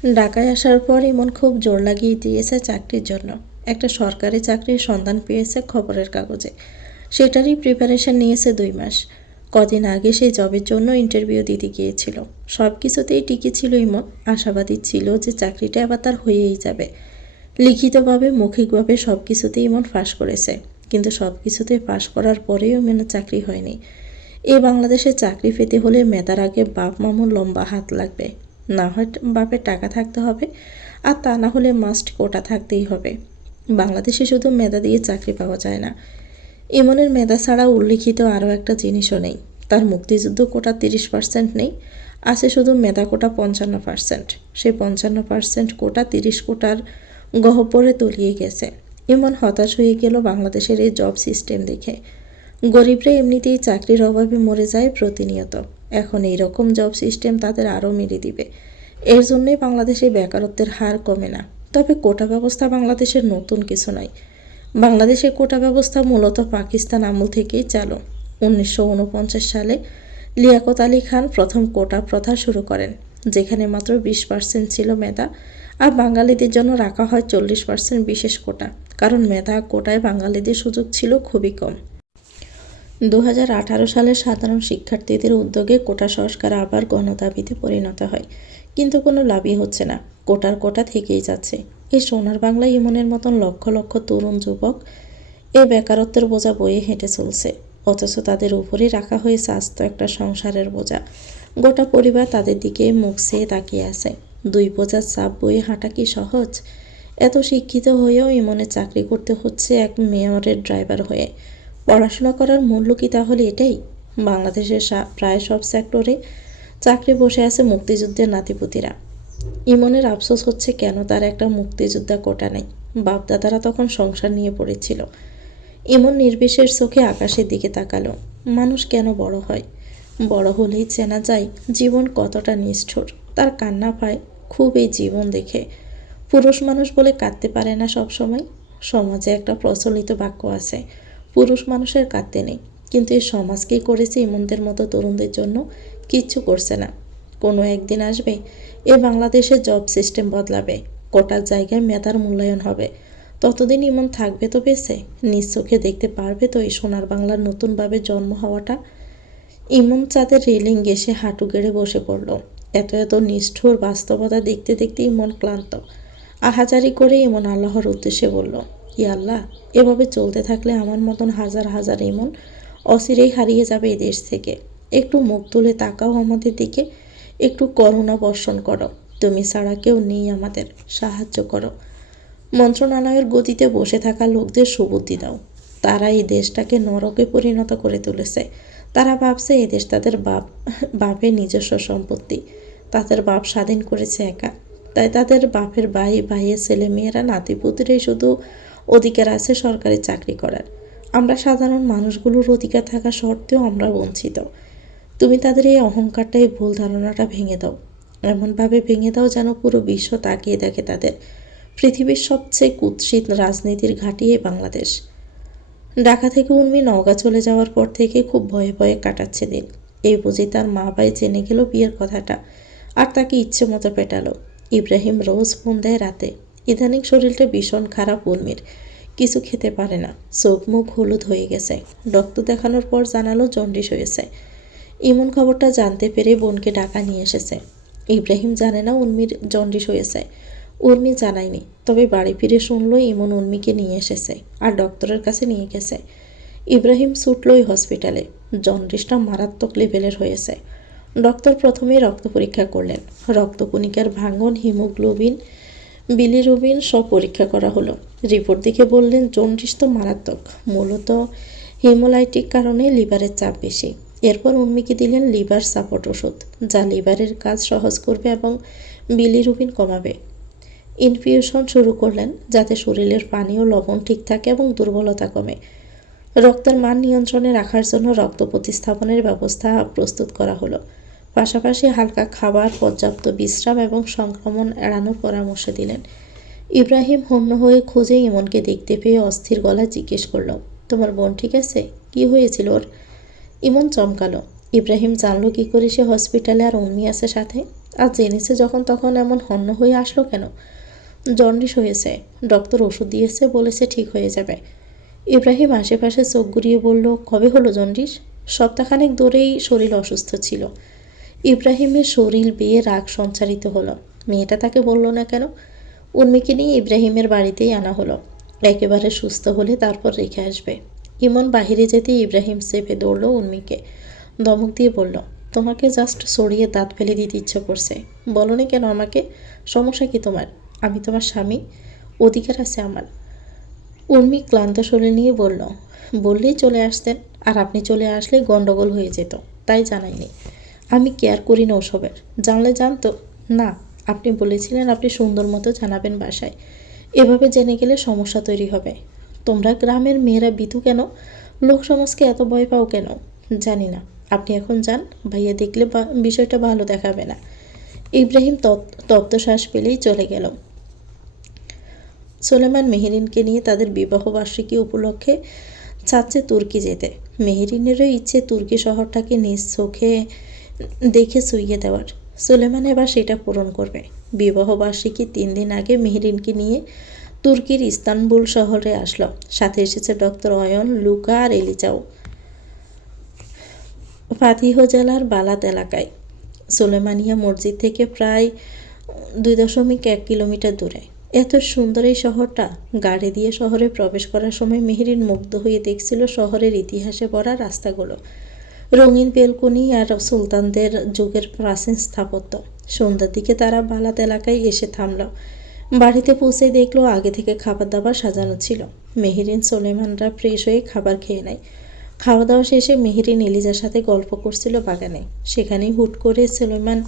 ঢাকায় আসার পর ইমন খুব জোর লাগিয়ে দিয়েছে চাকরির জন্য। একটা সরকারি চাকরির সন্ধান পেয়েছে খবরের কাগজে। সেটারই প্রিপারেশন নিয়েছে 2 মাস। কদিন আগে সেই জবের জন্য ইন্টারভিউ দিতে গিয়েছিল। সব কিছুতেই টিকে ছিল ইমন। আশাবাদী ছিল যে চাকরিটা আবার তার হয়েই যাবে। লিখিতভাবে মৌখিকভাবে সব কিছুতেই ইমন ফাঁস করেছে, কিন্তু সব কিছুতে পাশ করার পরেও ইমনের চাকরি হয়নি। এই বাংলাদেশে চাকরি পেতে হলে মেধার আগে বাপ মামুর লম্বা হাত লাগবে। না হয় বাপের টাকা থাকতে হবে, আর তা না হলে মাস্ট কোটা থাকতেই হবে। বাংলাদেশে শুধু মেধা দিয়ে চাকরি পাওয়া যায় না। ইমনের মেধা ছাড়া উল্লিখিত আরও একটা জিনিসও নেই। তার মুক্তিযুদ্ধ কোটা 30% নেই, আছে শুধু মেধা কোটা 55%। সেই 55% কোটা 30 কোটার গহ্বরে তলিয়ে গেছে। ইমন হতাশ হয়ে গেল বাংলাদেশের এই জব সিস্টেম দেখে। গরিবরা এমনিতেই চাকরির অভাবে মরে যায় প্রতিনিয়ত, এখন এই রকম জব সিস্টেম তাদের আরও মেরে দিবে। এর জন্যই বাংলাদেশে বেকারত্বের হার কমে না। তবে কোটা ব্যবস্থা বাংলাদেশের নতুন কিছু নয়। বাংলাদেশের কোটা ব্যবস্থা মূলত পাকিস্তান আমল থেকেই চালু। 1949 সালে লিয়াকত আলী খান প্রথম কোটা প্রথা শুরু করেন, যেখানে মাত্র 20% ছিল মেধা, আর বাঙালিদের জন্য রাখা হয় 40% বিশেষ কোটা, কারণ মেধা কোটায় বাঙালিদের সুযোগ ছিল খুবই কম। 2018 সালে সাধারণ শিক্ষার্থীদের উদ্যোগে কোটা সংস্কার আবার গণদাবিতে পরিণত হয়, কিন্তু কোনো লাভই হচ্ছে না। কোটার কোটা থেকেই যাচ্ছে। এই সোনার বাংলায় ইমনের মতন লক্ষ লক্ষ তরুণ যুবক এই বেকারত্বের বোঝা বয়ে হেঁটে চলছে, অথচ তাদের উপরেই রাখা হয়েছে আস্ত একটা সংসারের বোঝা। গোটা পরিবার তাদের দিকে মুখ চেয়ে তাকিয়ে আছে। 2 বোঝার চাপ বয়ে হাঁটা কি সহজ? এত শিক্ষিত হয়েও ইমনের চাকরি করতে হচ্ছে এক মেয়রের ড্রাইভার হয়ে। পড়াশোনা করার মূল্য কি তাহলে এটাই? বাংলাদেশের প্রায় সব সেক্টরে চাকরি বসে আছে মুক্তিযুদ্ধের নাতিপুতিরা। ইমনের আফসোস হচ্ছে কেন তার একটা মুক্তিযোদ্ধা কোটা নেই। বাপদাদারা তখন সংসার নিয়ে পড়েছিল। ইমন নির্বিশেষ চোখে আকাশের দিকে তাকালো। মানুষ কেন বড় হয়? বড় হলেই চেনা যায় জীবন কতটা নিষ্ঠুর। তার কান্না পায় খুব এই জীবন দেখে। পুরুষ মানুষ বলে কাঁদতে পারে না সব সময়। সমাজে একটা প্রচলিত বাক্য আছে, পুরুষ মানুষের কাঁদতে নেই। কিন্তু এই সমাজকেই করেছে ইমনদের মতো তরুণদের জন্য, কিচ্ছু করছে না। কোনো একদিন আসবে এ বাংলাদেশের জব সিস্টেম বদলাবে, কোটার জায়গায় মেধার মূল্যায়ন হবে। ততদিন ইমন থাকবে তো বেঁচে, নিজ চোখে দেখতে পারবে তো এই সোনার বাংলার নতুনভাবে জন্ম হওয়াটা। ইমন চাঁদের রেলিং ঘেঁষে হাঁটু গেড়ে বসে পড়ল। এত এত নিষ্ঠুর বাস্তবতা দেখতে দেখতে ইমন ক্লান্ত। আহাজারি করে ইমন আল্লাহর উদ্দেশ্যে বলল, ইয়া আল্লাহ, এভাবে চলতে থাকলে আমার মতন হাজার হাজার ইমন অচিরেই হারিয়ে যাবে এই দেশ থেকে। একটু মুখ তুলে তাকাও আমাদের দিকে, একটু করুণা বর্ষণ করো। তুমি ছাড়া কেউ নেই আমাদের, সাহায্য করো। মন্ত্রণালয়ের গতিতে বসে থাকা লোকদের সুবুদ্ধি দাও। তারা এই দেশটাকে নরকে পরিণত করে তুলেছে। তারা ভাবছে এই দেশ তাদের বাপের নিজস্ব সম্পত্তি। তাদের বাপ স্বাধীন করেছে একা, তাই তাদের বাপের ভাইয়ের ছেলে মেয়েরা নাতিপুতিরাই শুধু অধিকার আছে সরকারি চাকরি করার। আমরা সাধারণ মানুষগুলোর অধিকার থাকা সত্ত্বেও আমরা বঞ্চিত। তুমি তাদের এই অহংকারটা, এই ভুল ধারণাটা ভেঙে দাও। এমনভাবে ভেঙে দাও যেন পুরো বিশ্ব তাকিয়ে দেখে তাদের। পৃথিবীর সবচেয়ে কুৎসিত রাজনীতির ঘাঁটি এই বাংলাদেশ। ঢাকা থেকে উর্মি নওগাঁ চলে যাওয়ার পর থেকে খুব ভয়ে ভয়ে কাটাচ্ছে দিন। এই বুঝি তার মা ভাই জেনে গেল বিয়ের কথাটা, আর তাকে ইচ্ছে মতো পেটালো। ইব্রাহিম রোজ ফোন দেয় রাতে। ইদানিং শরীরটা ভীষণ খারাপ উর্মির, কিছু খেতে পারে না, চোখ মুখ হলুদ হয়ে গেছে। ডক্টর দেখানোর পর জানালো জন্ডিস হয়েছে। ইমন খবরটা জানতে পেরে বোনকে ঢাকা নিয়ে এসেছে। ইব্রাহিম জানে না উর্মির জন্ডিস হয়েছে, উর্মি জানায়নি। তবে বাড়ি ফিরে শুনলো ইমন উর্মিকে নিয়ে এসেছে আর ডক্টরের কাছে নিয়ে গেছে। ইব্রাহিম ছুটল ওই হসপিটালে। জন্ডিসটা মারাত্মক লেভেলের হয়েছে। ডক্টর প্রথমেই রক্ত পরীক্ষা করলেন। রক্তকণিকার ভাঙন, হিমোগ্লোবিন, বিলিরুবিন সব পরীক্ষা করা হলো। রিপোর্ট দেখে বললেন জন্ডিস তো মারাত্মক, মূলত হিমোলাইটিক কারণে লিভারের চাপ বেশি। এরপর উর্মিকে দিলেন লিভার সাপোর্ট ওষুধ, যা লিভারের কাজ সহজ করবে এবং বিলিরুবিন কমাবে। ইনফিউশন শুরু করলেন যাতে শরীরের পানি ও লবণ ঠিক থাকে এবং দুর্বলতা কমে। রক্তের মান নিয়ন্ত্রণে রাখার জন্য রক্ত প্রতিস্থাপনের ব্যবস্থা প্রস্তুত করা হলো। পাশাপাশি হালকা খাবার, পর্যাপ্ত বিশ্রাম এবং সংক্রমণ এড়ানোর পরামর্শ দিলেন। ইব্রাহিম হন্য হয়ে খুঁজে ইমনকে দেখতে পেয়ে অস্থির গলায় জিজ্ঞেস করল, তোমার বোন ঠিক আছে? কি হয়েছিল ওর? ইমন চমকালো। ইব্রাহিম জানলো কি করে সে হসপিটালে আর উর্মি আছে সাথে? আর জেনেছে যখন তখন এমন হন্য হয়ে আসলো কেন? জন্ডিস হয়েছে, ডক্টর ওষুধ দিয়েছে, বলেছে ঠিক হয়ে যাবে। ইব্রাহিম আশেপাশে চোখ ঘুরিয়ে বলল, কবে হলো জন্ডিস? সপ্তাহখানেক ধরেই শরীর অসুস্থ ছিল। ইব্রাহিমের শরীর বেয়ে রাগ সঞ্চারিত হলো। মেয়েটা তাকে বলল না কেন? উর্মিকে নিয়ে ইব্রাহিমের বাড়িতেই আনা হলো। একেবারে সুস্থ হলে তারপর রেখে আসবে। ইমন বাহিরে যেতে ইব্রাহিম চেপে দৌড়ল উর্মিকে, ধমক দিয়ে বলল, তোমাকে জাস্ট সরিয়ে দাঁত ফেলে দিতে ইচ্ছে করছে। বলো না কেন আমাকে? সমস্যা কি তোমার? আমি তোমার স্বামী, অধিকার আছে আমার। উর্মি ক্লান্ত শরীর নিয়ে বলল, বললেই চলে আসতেন, আর আপনি চলে আসলে গন্ডগোল হয়ে যেত, তাই জানাইনি। আমি কেয়ার করি না ওসবের, জানলে জানতো না। আপনি বলেছিলেন আপনি সুন্দর মতো জানাবেন বাসায়, এভাবে জেনে গেলে সমস্যা তৈরি হবে। তোমরা গ্রামের মেয়েরা বিতু কেন? লোক সমাজকে এত ভয় পাও কেন? জানি না। আপনি এখন যান, ভাইয়া দেখলে বিষয়টা ভালো দেখাবে না। ইব্রাহিম তপ্ত শ্বাস পেলেই চলে গেল। সুলেমান মেহেরিনকে নিয়ে তাদের বিবাহবার্ষিকী উপলক্ষে চাচ্ছে তুর্কি যেতে। মেহেরিনেরও ইচ্ছে তুর্কি শহরটাকে নিজ চোখে দেখে শুইয়ে দেওয়ার। সুলেমান এবার সেটা পূরণ করবে। বিবাহবার্ষিকী 3 দিন আগে মেহেরিনকে নিয়ে তুর্কির ইস্তানবুল শহরে আসলো। সাথে এসেছে ডক্টর অয়ন, লুকা আর এলিজাও। ফাতিহ জেলার বালাত এলাকায়, সুলেমানিয়া মসজিদ থেকে প্রায় 2.1 কিলোমিটার দূরে। এত সুন্দর এই শহরটা। গাড়ি দিয়ে শহরে প্রবেশ করার সময় মেহেরিন মুগ্ধ হয়ে দেখছিল শহরের ইতিহাসে ভরা রাস্তাগুলো, রঙিন বেলকনি আর সুলতানদের যুগের প্রাচীন স্থাপত্য। সন্ধ্যার দিকে তারা বালাত এলাকায় এসে থামল। বাড়িতে পৌঁছে দেখলো আগে থেকে খাবার দাবার সাজানো ছিল। মেহেরিন সুলেমানরা ফ্রেশ হয়ে খাবার খেয়ে নেয়। খাওয়া দাওয়া শেষে মেহেরিন এলিজার সাথে গল্প করছিল বাগানে। সেখানেই হুট করে সুলেমান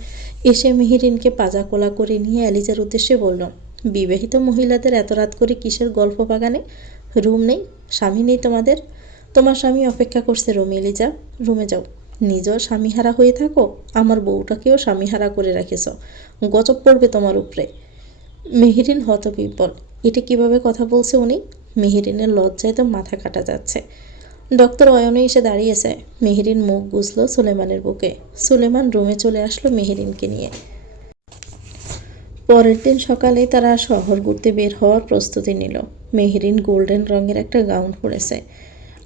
এসে মেহেরিনকে পাজা কোলা করে নিয়ে এলিজার উদ্দেশ্যে বলল, বিবাহিত মহিলাদের এত রাত করে কিসের গল্প বাগানে? রুম নেই? স্বামী নেই তোমাদের? তোমার স্বামী অপেক্ষা করছে রুমে। এলিজা, রুমে যাও। নিজেও স্বামীহারা হয়ে থাকো, আমার বউটাকেও স্বামীহারা করে রেখেছ। গজব পড়বে তোমার উপরে। মেহেরিন হতবিহ্বল। এটা কিভাবে কথা বলছে উনি? মেহেরিনের লজ্জায় তো মাথা কাটা যাচ্ছে। ডক্টর অয়নে এসে দাঁড়িয়েছে। মেহেরিন মুখ গুজল সুলেমানের বুকে। সুলেমান রুমে চলে আসলো মেহেরিনকে নিয়ে। পরের দিন সকালে তারা শহর ঘুরতে বের হওয়ার প্রস্তুতি নিল। মেহেরিন গোল্ডেন রঙের একটা গাউন পরেছে।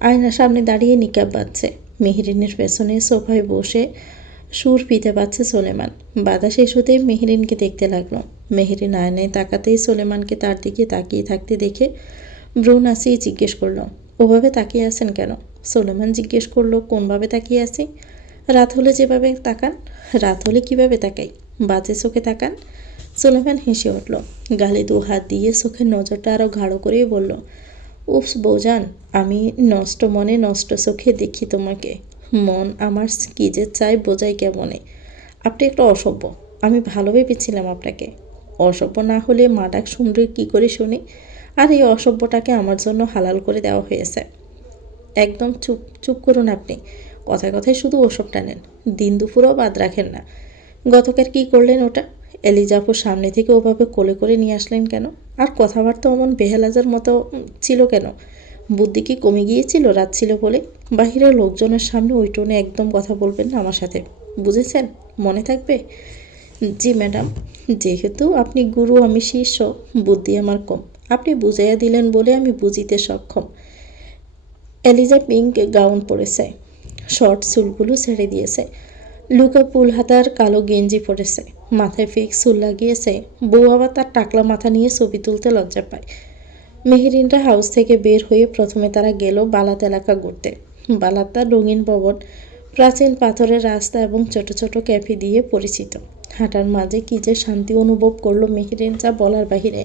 আয়নার সামনে দাঁড়িয়ে নিকাব বাঁধছে। মেহেরিনের পেছনে সোফায় বসে সুর পিতে পাচ্ছে সুলেমান। বাধা শেষ হতেই মেহেরিনকে দেখতে লাগলো। মেহেরিন আয়নায় তাকাতেই সুলেমানকে তার দিকে তাকিয়ে থাকতে দেখে ভ্রু নাচিয়ে জিজ্ঞেস করলো, ওভাবে তাকিয়ে আছেন কেন? সুলেমান জিজ্ঞেস করলো, কোনভাবে তাকিয়ে আছি? রাত হলে যেভাবে তাকান। রাত হলে কিভাবে তাকাই? বাজে চোখে তাকান। সুলেমান হেসে উঠল। গালে 2 হাত দিয়ে চোখের নজরটা আরও গাঢ় করে বলল, উপস বৌজান, আমি নষ্ট মনে নষ্ট চোখে দেখি তোমাকে। মন আমার কি যে চাই বোঝাই কেমনে। আপনি একটা অসভ্য। আমি ভালো ভেবেছিলাম আপনাকে। অসভ্য না হলে মা ডাক শুনলে কী করে শুনি? আর এই অসভ্যটাকে আমার জন্য হালাল করে দেওয়া হয়েছে। একদম চুপ চুপ করুন আপনি। কথায় কথায় শুধু ওসব টানেন, দিন দুপুরও বাদ রাখেন না। গতকাল কী করলেন ওটা? এলিজাপুর সামনে থেকে ওভাবে কোলে করে নিয়ে আসলেন কেন? আর কথাবার্তা অমন বেহালাজার মতো ছিল কেন? বুদ্ধি কি কমে গিয়েছিল রাত ছিল বলে? বাহিরের লোকজনের সামনে ওই টোনে একদম কথা বলবেন না আমার সাথে, বুঝেছেন? মনে থাকবে? জি ম্যাডাম। যেহেতু আপনি গুরু আমি শিষ্য, বুদ্ধি আমার কম। আপনি বুঝাইয়া দিলেন বলে আমি বুঝিতে সক্ষম। এলিজা পিঙ্ক গাউন পরেছে, শর্ট চুলগুলো ছেড়ে দিয়েছে। লুকা ফুল হাতার কালো গেঞ্জি পরেছে, মাথায় ফেক চুল লাগিয়েছে। বউ আবার তার টাকলা মাথা নিয়ে ছবি তুলতে লজ্জা পায়। মেহেরিনরা হাউস থেকে বের হয়ে প্রথমে তারা গেল বালাত এলাকা ঘুরতে। বালাত তার রঙিন ভবন, প্রাচীন পাথরের রাস্তা এবং ছোট ছোট ক্যাফে দিয়ে পরিচিত। হাঁটার মাঝে কী যে শান্তি অনুভব করলো মেহেরিন, যা বলার বাহিরে।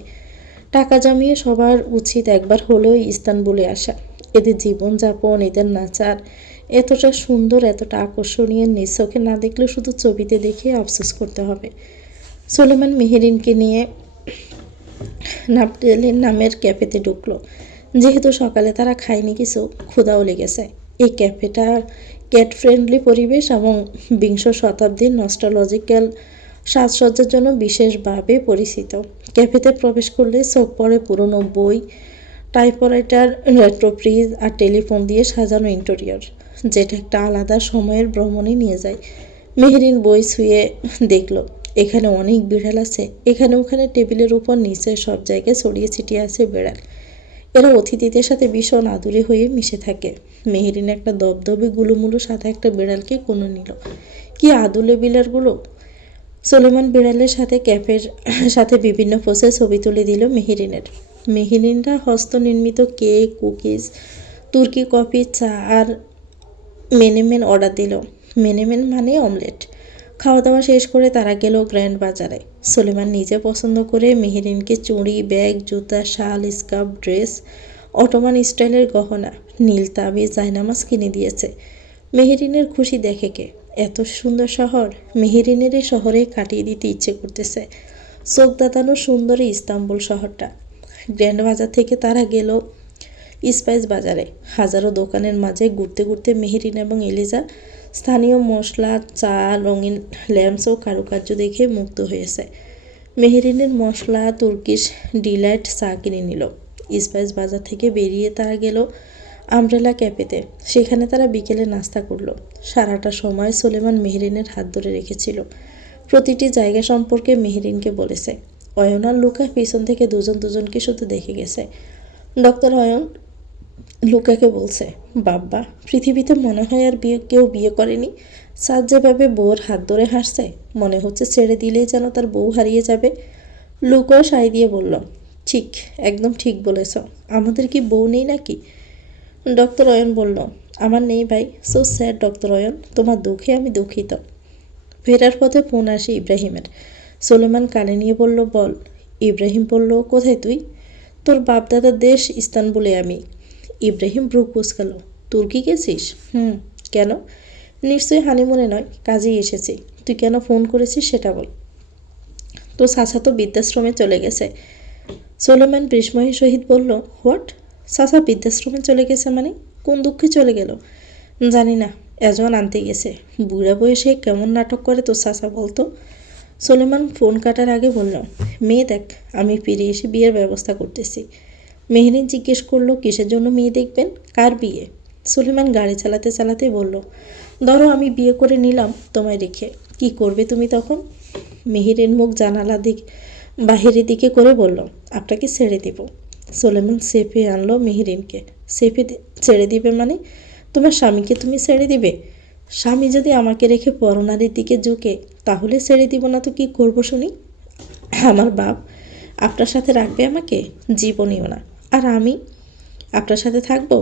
টাকা জমিয়ে সবার উচিত একবার হলেও ইস্তানবুলে আসা। এদের জীবনযাপন, এদের নাচার এতটা সুন্দর, এতটা আকর্ষণীয়, নিজ চোখে না দেখলে শুধু ছবিতে দেখে আফসোস করতে হবে। সুলেমান মেহেরিনকে নিয়ে নাপটেলের নামের ক্যাফেতে ঢুকলো। যেহেতু সকালে তারা খায়নি কিছু, ক্ষুধাও লেগেছে। এই ক্যাফেটা ক্যাট ফ্রেন্ডলি পরিবেশ এবং 20 শতাব্দীর নস্টালজিক্যাল সাজসজ্জার জন্য বিশেষভাবে পরিচিত। ক্যাফেতে প্রবেশ করলে চোখ পড়ে পুরনো বই, টাইপরাইটার, রেট্রো ফ্রিজ আর টেলিফোন দিয়ে সাজানো ইন্টেরিয়র, যেটা একটা আলাদা সময়ের ভ্রমণে নিয়ে যায়। মেহেরিন বই ছুঁয়ে দেখল। এখানে অনেক বিড়াল আছে, এখানে ওখানে টেবিলের উপর নিচে সব জায়গায় ছড়িয়ে ছিটিয়ে আছে বিড়াল। এরা অতিথিদের সাথে ভীষণ আদুরে হয়ে মিশে থাকে। মেহেরিন একটা দবদবে গুলুমুলু সাদা একটা বিড়ালকে কোণে নিল। কি আদুলে বিড়ালগুলো! সুলেমান বিড়ালের সাথে ক্যাফের সাথে বিভিন্ন পোসে ছবি তুলে দিল মেহেরিনের। মেহেরিনরা হস্তনির্মিত কেক, কুকিজ, তুর্কি কফি, চা আর মেনেমেন অর্ডার দিল। মেনেমেন মানে অমলেট। খাওয়া দাওয়া শেষ করে তারা গেল গ্র্যান্ড বাজারে। সুলেমান নিজে পছন্দ করে মেহেরিনকে চুড়ি, ব্যাগ, জুতা, শাল, স্কার্ফ, ড্রেস, অটোমান স্টাইলের গহনা, নীল তাবিজ, জায়নামাজ কিনে দিয়েছে। মেহেরিনের খুশি দেখে কে? এত সুন্দর শহর, মেহেরিনের এই শহরে কাটিয়ে দিতে ইচ্ছে করতেছে। চোখ দাতানো সুন্দর এই ইস্তাম্বুল শহরটা। গ্র্যান্ড বাজার থেকে তারা গেল স্পাইস বাজারে। হাজারো দোকানের মাঝে ঘুরতে ঘুরতে মেহেরিন এবং এলিজা স্থানীয় মশলা, চা, রঙিন ল্যাম্পস ও কারুকার্য দেখে মুগ্ধ হয়েছে। মেহেরিনের মশলা, তুর্কিশ ডিলাইট চা কিনে নিল। স্পাইস বাজার থেকে বেরিয়ে তারা গেল আমব্রেলা ক্যাফেতে। সেখানে তারা বিকেলে নাস্তা করলো। সারাটা সময় সুলেমান মেহেরিনের হাত ধরে রেখেছিল। প্রতিটি জায়গা সম্পর্কে মেহেরিনকে বলেছে। অয়ন আর লুকা পিছন থেকে দুজন দুজনকে শুধু দেখে গেছে। ডক্টর অয়ন লুকাকে বলছে, বাব্বা, পৃথিবীতে মনে হয় আর কেউ বিয়ে করেনি। সাজ যেভাবে বউর হাত ধরে হাসছে, মনে হচ্ছে ছেড়ে দিলেই যেন তার বউ হারিয়ে যাবে। লুকাও সাই দিয়ে বলল, ঠিক, একদম ঠিক বলেছ। আমাদের কি বউ নেই নাকি? ডক্টর অয়ন বলল, আমার নেই ভাই। সো স্যাড ডক্টর অয়ন, তোমার দুঃখে আমি দুঃখিত। ফেরার পথে ফোন আসে ইব্রাহিমের। সুলেমান কানে নিয়ে বলল, বল। ইব্রাহিম বলল, কোথায় তুই? তোর বাপদাদার দেশ ইস্তানবুলে আমি। ইব্রাহিম ব্রু কুচকাল, তুর্কি গেছিস? কেন? নিশ্চয়ই হানিমুনে নয়, কাজেই এসেছি। তুই কেন ফোন করেছিস সেটা বল। তো চাচা তো বৃদ্ধাশ্রমে চলে গেছে। সুলেমান বিস্ময়ের সহিত বলল, হোয়াট? চাচা বৃদ্ধাশ্রমে চলে গেছে মানে? কোন দুঃখে চলে গেল? জানি না, এজন আনতে গেছে। বুড়া বয়সে কেমন নাটক করে তোর চাচা বলতো। সুলেমান ফোন কাটার আগে বলল, মেয়ে দেখ, আমি ফিরে এসে বিয়ের ব্যবস্থা করতেছি। মেহরিন জিজ্ঞেস করলো, কিসের জন্য মেয়ে দেখবেন? কার বিয়ে? সুলেমান গাড়ি চালাতে চালাতে বলল, ধরো আমি বিয়ে করে নিলাম তোমায় রেখে, কি করবে তুমি তখন? মেহেরিন মুখ জানালা বাহিরের দিকে করে বলল, আপনাকে ছেড়ে দেব। সুলেমান সেফে আনলো মেহেরিনকে। সেফে ছেড়ে দিবে মানে? তোমার স্বামীকে তুমি ছেড়ে দিবে? স্বামী যদি আমাকে রেখে পরনারীর দিকে ঝুঁকে, তাহলে ছেড়ে দিব না তো কি করব শুনি? আমার বাপ আপনার সাথে রাখবে আমাকে? জীবনেও না। আর আমি আপনার সাথে থাকবো?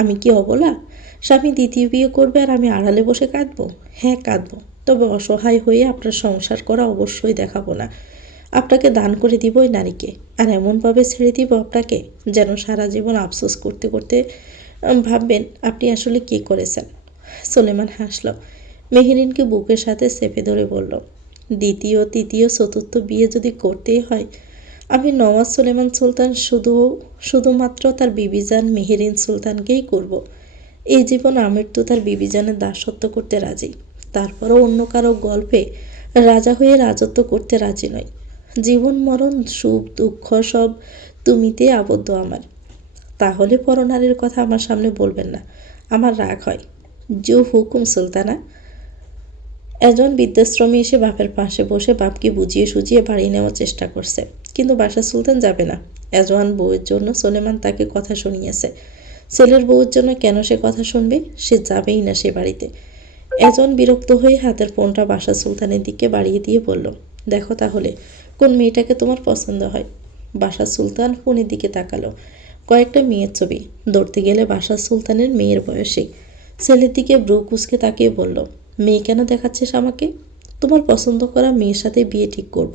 আমি কি অবলা? স্বামী দ্বিতীয় বিয়ে করবে আর আমি আড়ালে বসে কাঁদবো? হ্যাঁ কাঁদবো, তবে অসহায় হয়ে আপনার সংসার করা অবশ্যই দেখাবো না। আপনাকে দান করে দিব ওই নারীকে, আর এমনভাবে ছেড়ে দিব আপনাকে যেন সারা জীবন আফসোস করতে করতে ভাববেন আপনি আসলে কী করেছেন। সুলেমান হাসল। মেহেরিনকে বুকের সাথে চেপে ধরে বলল, দ্বিতীয়, তৃতীয়, চতুর্থ বিয়ে যদি করতেই হয়, আমি নওয়াজ সুলেমান সুলতান শুধুমাত্র তার বিবিজান মেহেরিন সুলতানকেই করব। এই জীবন আমৃত্যু তার বিবিজানের দাসত্ব করতে রাজি। তারপরও অন্য কারো গল্পে রাজা হয়ে রাজত্ব করতে রাজি নয়। জীবন মরণ, সুখ দুঃখ সব তুমিতে আবদ্ধ আমার। তাহলে পরনারীর কথা আমার সামনে বলবেন না, আমার রাগ হয়। জো হুকুম সুলতানা। একজন বৃদ্ধাশ্রমে এসে বাপের পাশে বসে বাপকে বুঝিয়ে সুঝিয়ে বাড়ি নেওয়ার চেষ্টা করছে, কিন্তু বাদশা সুলতান যাবে না। এজওয়ান বউয়ের জন্য সুলেমান তাকে কথা শুনিয়েছে। ছেলের বউয়ের জন্য কেন সে কথা শুনবে? সে যাবেই না সে বাড়িতে। এজন বিরক্ত হয়ে হাতের ফোনটা বাদশা সুলতানের দিকে বাড়িয়ে দিয়ে বলল, দেখো তাহলে কোন মেয়েটাকে তোমার পছন্দ হয়। বাদশা সুলতান ফোনের দিকে তাকালো। কয়েকটা মেয়ের ছবি। ধরতে গেলে বাদশা সুলতানের মেয়ের বয়সী। ছেলের দিকে ব্রু কুচকে তাকিয়ে বলল, মেয়ে কেন দেখাচ্ছিস আমাকে? তোমার পছন্দ করা মেয়ের সাথে বিয়ে ঠিক করব।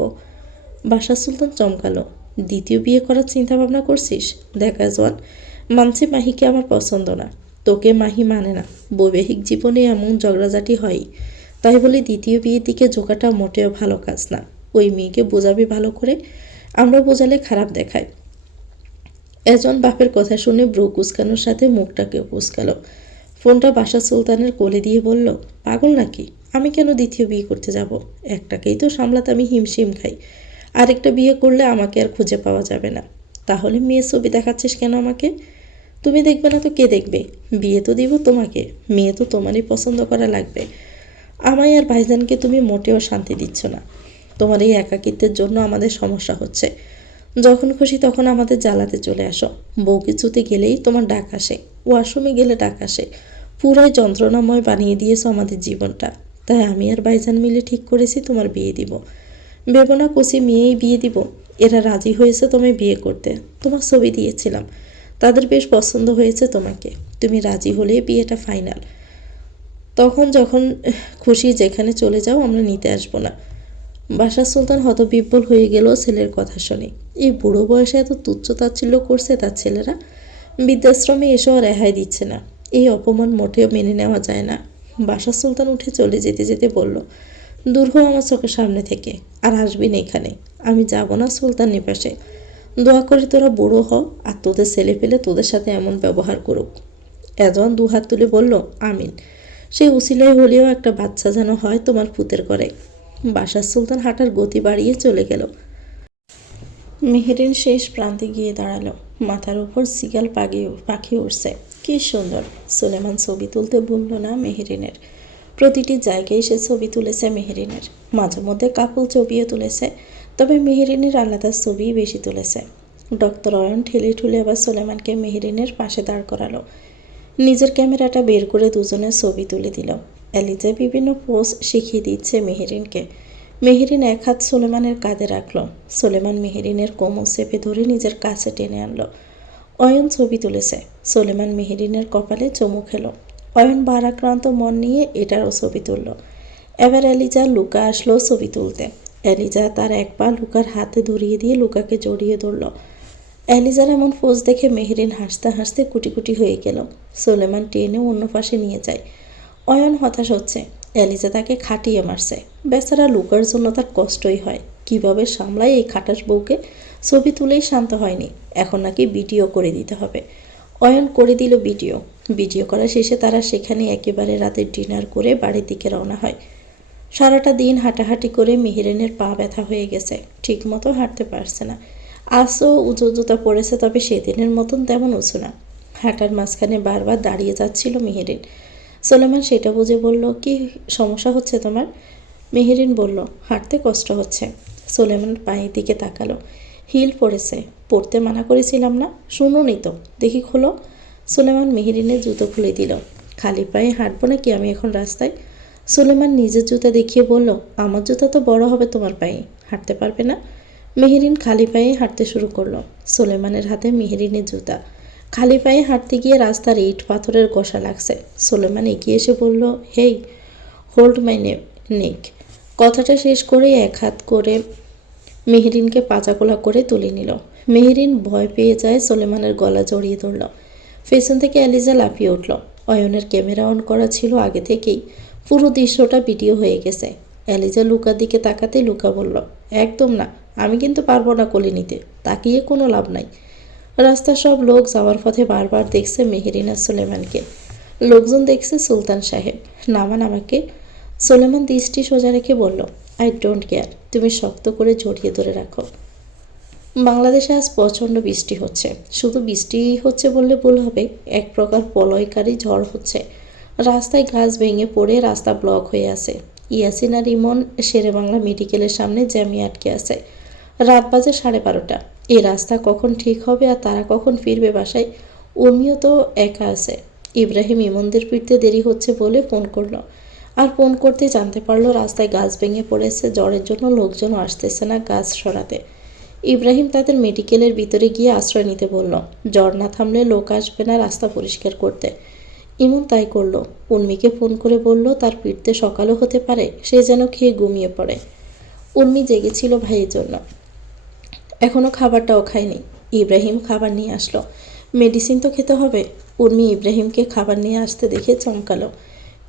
বাদশা সুলতান চমকালো। দ্বিতীয় বিয়ে করার চিন্তা ভাবনা করছিস? দেখ আজওয়ান, মানছি মাহিকে আমার পছন্দ না, তোকে মাহি মানে না। বৈবাহিক জীবনে এমন ঝগড়াঝাটি হয়, তাই বলে দ্বিতীয় বিয়ের দিকে ঝোঁকাটা মোটেও ভালো কাজ না। ওই মেয়েকে বোঝাবি ভালো করে, আমরা বোঝালে খারাপ দেখায়। একজন বাপের কথা শুনে ব্রু কুচকানোর সাথে মুখটাকে কুচকালো। ফোনটা বাদশা সুলতানের কোলে দিয়ে বলল, পাগল নাকি? আমি কেন দ্বিতীয় বিয়ে করতে যাব? একটাকেই তো সামলাতে আমি হিমশিম খাই। আরেকটা বিয়ে করলে আমাকে আর খুঁজে পাওয়া যাবে না। তাহলে মেয়ের ছবি দেখাচ্ছিস কেন আমাকে? তুমি দেখবে না তো কে দেখবে? বিয়ে তো দিব তোমাকে, মেয়ে তো তোমারই পছন্দ করা লাগবে। আমায় আর ভাইজানকে তুমি মোটেও শান্তি দিচ্ছ না। তোমার এই একাকিত্বের জন্য আমাদের সমস্যা হচ্ছে। যখন খুশি তখন আমাদের জ্বালাতে চলে আসো। বউ কিছুতে গেলেই তোমার ডাক আসে, ওয়াশরুমে গেলে ডাক আসে। পুরাই যন্ত্রণাময় বানিয়ে দিয়েছো আমাদের জীবনটা। তাই আমি আর ভাইজান মিলে ঠিক করেছি তোমার বিয়ে দিব। ভেবো না কচি মেয়েই বিয়ে দিব। এরা রাজি হয়েছে তোমায় বিয়ে করতে। তোমার ছবি দিয়েছিলাম, তাদের বেশ পছন্দ হয়েছে তোমাকে। তুমি রাজি হলে বিয়েটা ফাইনাল। তখন যখন খুশি যেখানে চলে যাও, আমরা নিতে আসবো না। বাসার সুলতান হতবিহ্বল হয়ে গেল ছেলের কথা শুনে। এই বুড়ো বয়সে এত তুচ্ছ-তাচ্ছিল্য করছে তার ছেলেরা। বৃদ্ধাশ্রমে এসেও রেহাই দিচ্ছে না। এই অপমান মোটেও মেনে নেওয়া যায় না। বাসার সুলতান উঠে চলে যেতে যেতে বলল, দূর হও আমার চোখের সামনে থেকে, আর আসবি না এখানে। আমি যাব না সুলতান নিবাসে। দোয়া করে তোরা বুড়ো হ, আর তোদের ছেলে পেলে তোদের সাথে এমন ব্যবহার করুক। এজন দুহাত তুলে বলল, আমিন। সেই উসিলায় হলেও একটা বাচ্চা যেন হয় তোমার পুতের ঘরে। বাসার সুলতান হাঁটার গতি বাড়িয়ে চলে গেল। মেহেরিন শেষ প্রান্তে গিয়ে দাঁড়ালো। মাথার উপর সিগাল পাখি উড়ছে। কি সুন্দর! সুলেমান ছবি তুলতে ভুলল না মেহেরিনের। প্রতিটি জায়গায় সে ছবি তুলেছে মেহেরিনের। মাঝে মধ্যে কাপল ছবিও তুলেছে, তবে মেহেরিনের আলাদা ছবিই বেশি তুলেছে। ডক্টর অয়ন ঠেলে ঠুলে আবার সুলেমানকে মেহেরিনের পাশে দাঁড় করালো। নিজের ক্যামেরাটা বের করে দুজনের ছবি তুলে দিল। এলিজা বিভিন্ন পোজ শিখিয়ে দিচ্ছে মেহেরিনকে। মেহেরিন এক হাত সুলেমানের কাঁধে রাখল। সুলেমান মেহেরিনের কোমর চেপে ধরে নিজের কাছে টেনে আনলো। অয়ন ছবি তুলেছে। সুলেমান মেহেরিনের কপালে চুমু খেলো। অয়ন ভারাক্রান্ত মন নিয়ে এটারও ছবি তুলল। এবার এলিজা লুকা আসলো ছবি তুলতে। এলিজা তার এক পা লুকার হাতে ধরিয়ে দিয়ে লুকাকে জড়িয়ে ধরল। এলিজার এমন পোজ দেখে মেহেরিন হাসতে হাসতে কুটি কুটি হয়ে গেল। সুলেমান টেনে অন্য পাশে নিয়ে যায়। অয়ন হতাশ হচ্ছে। এলিজা তাকে খাটিয়ে মারছে। বেচারা লুকার জন্য তার কষ্টই হয়। কিভাবে সামলায় এই খাটাস বউকে। ছবি তুলেই শান্ত হয়নি, এখন নাকি ভিডিও করে দিতে হবে। অয়ন করে দিল ভিডিও করা শেষে তারা সেখানে একেবারে রাতের ডিনার করে বাড়ির দিকে রওনা হয়। সারাটা দিন হাঁটাহাঁটি করে মেহেরিনের পা ব্যথা হয়ে গেছে, ঠিকমতো হাঁটতে পারছে না। আজও উঁচু জুতা পড়েছে, তবে সেদিনের মতন তেমন উঁচু না। হাঁটার মাঝখানে বারবার দাঁড়িয়ে যাচ্ছিল মেহেরিন। সুলেমান সেটা বুঝে বলল, কি সমস্যা হচ্ছে তোমার? মেহেরিন বলল, হাঁটতে কষ্ট হচ্ছে। সুলেমান পায়ের দিকে তাকালো। হিল পড়েছে। পড়তে মানা করেছিলাম না, শুনুনি তো। দেখি খোলো। সুলেমান মেহেরিনের জুতো খুলে দিল। খালি পায়ে হাঁটবো নাকি আমি এখন রাস্তায়? সুলেমান নিজের জুতা দেখিয়ে বলল, আমার জুতা তো বড় হবে তোমার পায়ে, হাঁটতে পারবে না। মেহেরিন খালি পায়ে হাঁটতে শুরু করলো। সুলেমানের হাতে মেহেরিনের জুতা। খালি পায়ে হাঁটতে গিয়ে রাস্তার ইট পাথরের ঘষা লাগছে। সুলেমান এগিয়ে এসে বলল, হেই, হোল্ড মাই নেক। কথাটা শেষ করে এক হাত করে মেহেরিনকে পাচাকোলা করে তুলে নিল। মেহেরিন ভয় পেয়ে যায়, সুলেমানের গলা জড়িয়ে ধরল। পেছন থেকে এলিজা লাফিয়ে উঠল। অয়নের ক্যামেরা অন করা ছিল আগে থেকেই। পুরো দৃশ্যটা ভিডিও হয়ে গেছে। এলিজা লুকার দিকে তাকাতে লুকা বলল, একদম না, আমি কিন্তু পারবো না কোলে নিতে। তাকিয়ে কোনো লাভ নাই। রাস্তার সব লোক যাওয়ার পথে বারবার দেখছে মেহেরিন আর সুলেমানকে। লোকজন দেখছে সুলতান সাহেব। নামান আমাকে। সুলেমান দৃষ্টি সোজা রেখে বলল, আই ডোন্ট কেয়ার, তুমি শক্ত করে জড়িয়ে ধরে রাখো। বাংলাদেশে আজ প্রচণ্ড বৃষ্টি হচ্ছে। শুধু বৃষ্টি হচ্ছে বললে ভুল হবে, এক প্রকার প্রলয়কারী ঝড় হচ্ছে। রাস্তায় গাছ ভেঙে পড়ে রাস্তা ব্লক হয়ে আছে। ইয়াসিন আর ইমন শেরে বাংলা মেডিকেলের সামনে জ্যামে আটকে আছে। রাত বাজে 12:30। এই রাস্তা কখন ঠিক হবে আর তারা কখন ফিরবে বাসায়? উর্মিও তো একা আছে। ইব্রাহিম ইমনদের ফিরতে দেরি হচ্ছে বলে ফোন করলো। আর ফোন করতে জানতে পারলো রাস্তায় গাছ ভেঙে পড়েছে, ঝড়ের জন্য লোকজনও আসতেছে না গাছ সরাতে। ইব্রাহিম তাদের মেডিকেলের ভিতরে গিয়ে আশ্রয় নিতে বলল। ঝড় না থামলে লোক আসবে না রাস্তা পরিষ্কার করতে। ইমন তাই করলো। উর্মিকে ফোন করে বলল তার ফিরতে সকালও হতে পারে, সে যেন খেয়ে ঘুমিয়ে পড়ে। উর্মি জেগেছিল ভাইয়ের জন্য, এখনও খাবারটাও খায়নি। ইব্রাহিম খাবার নিয়ে আসলো। মেডিসিন তো খেতে হবে। উর্মি ইব্রাহিমকে খাবার নিয়ে আসতে দেখে চমকালো।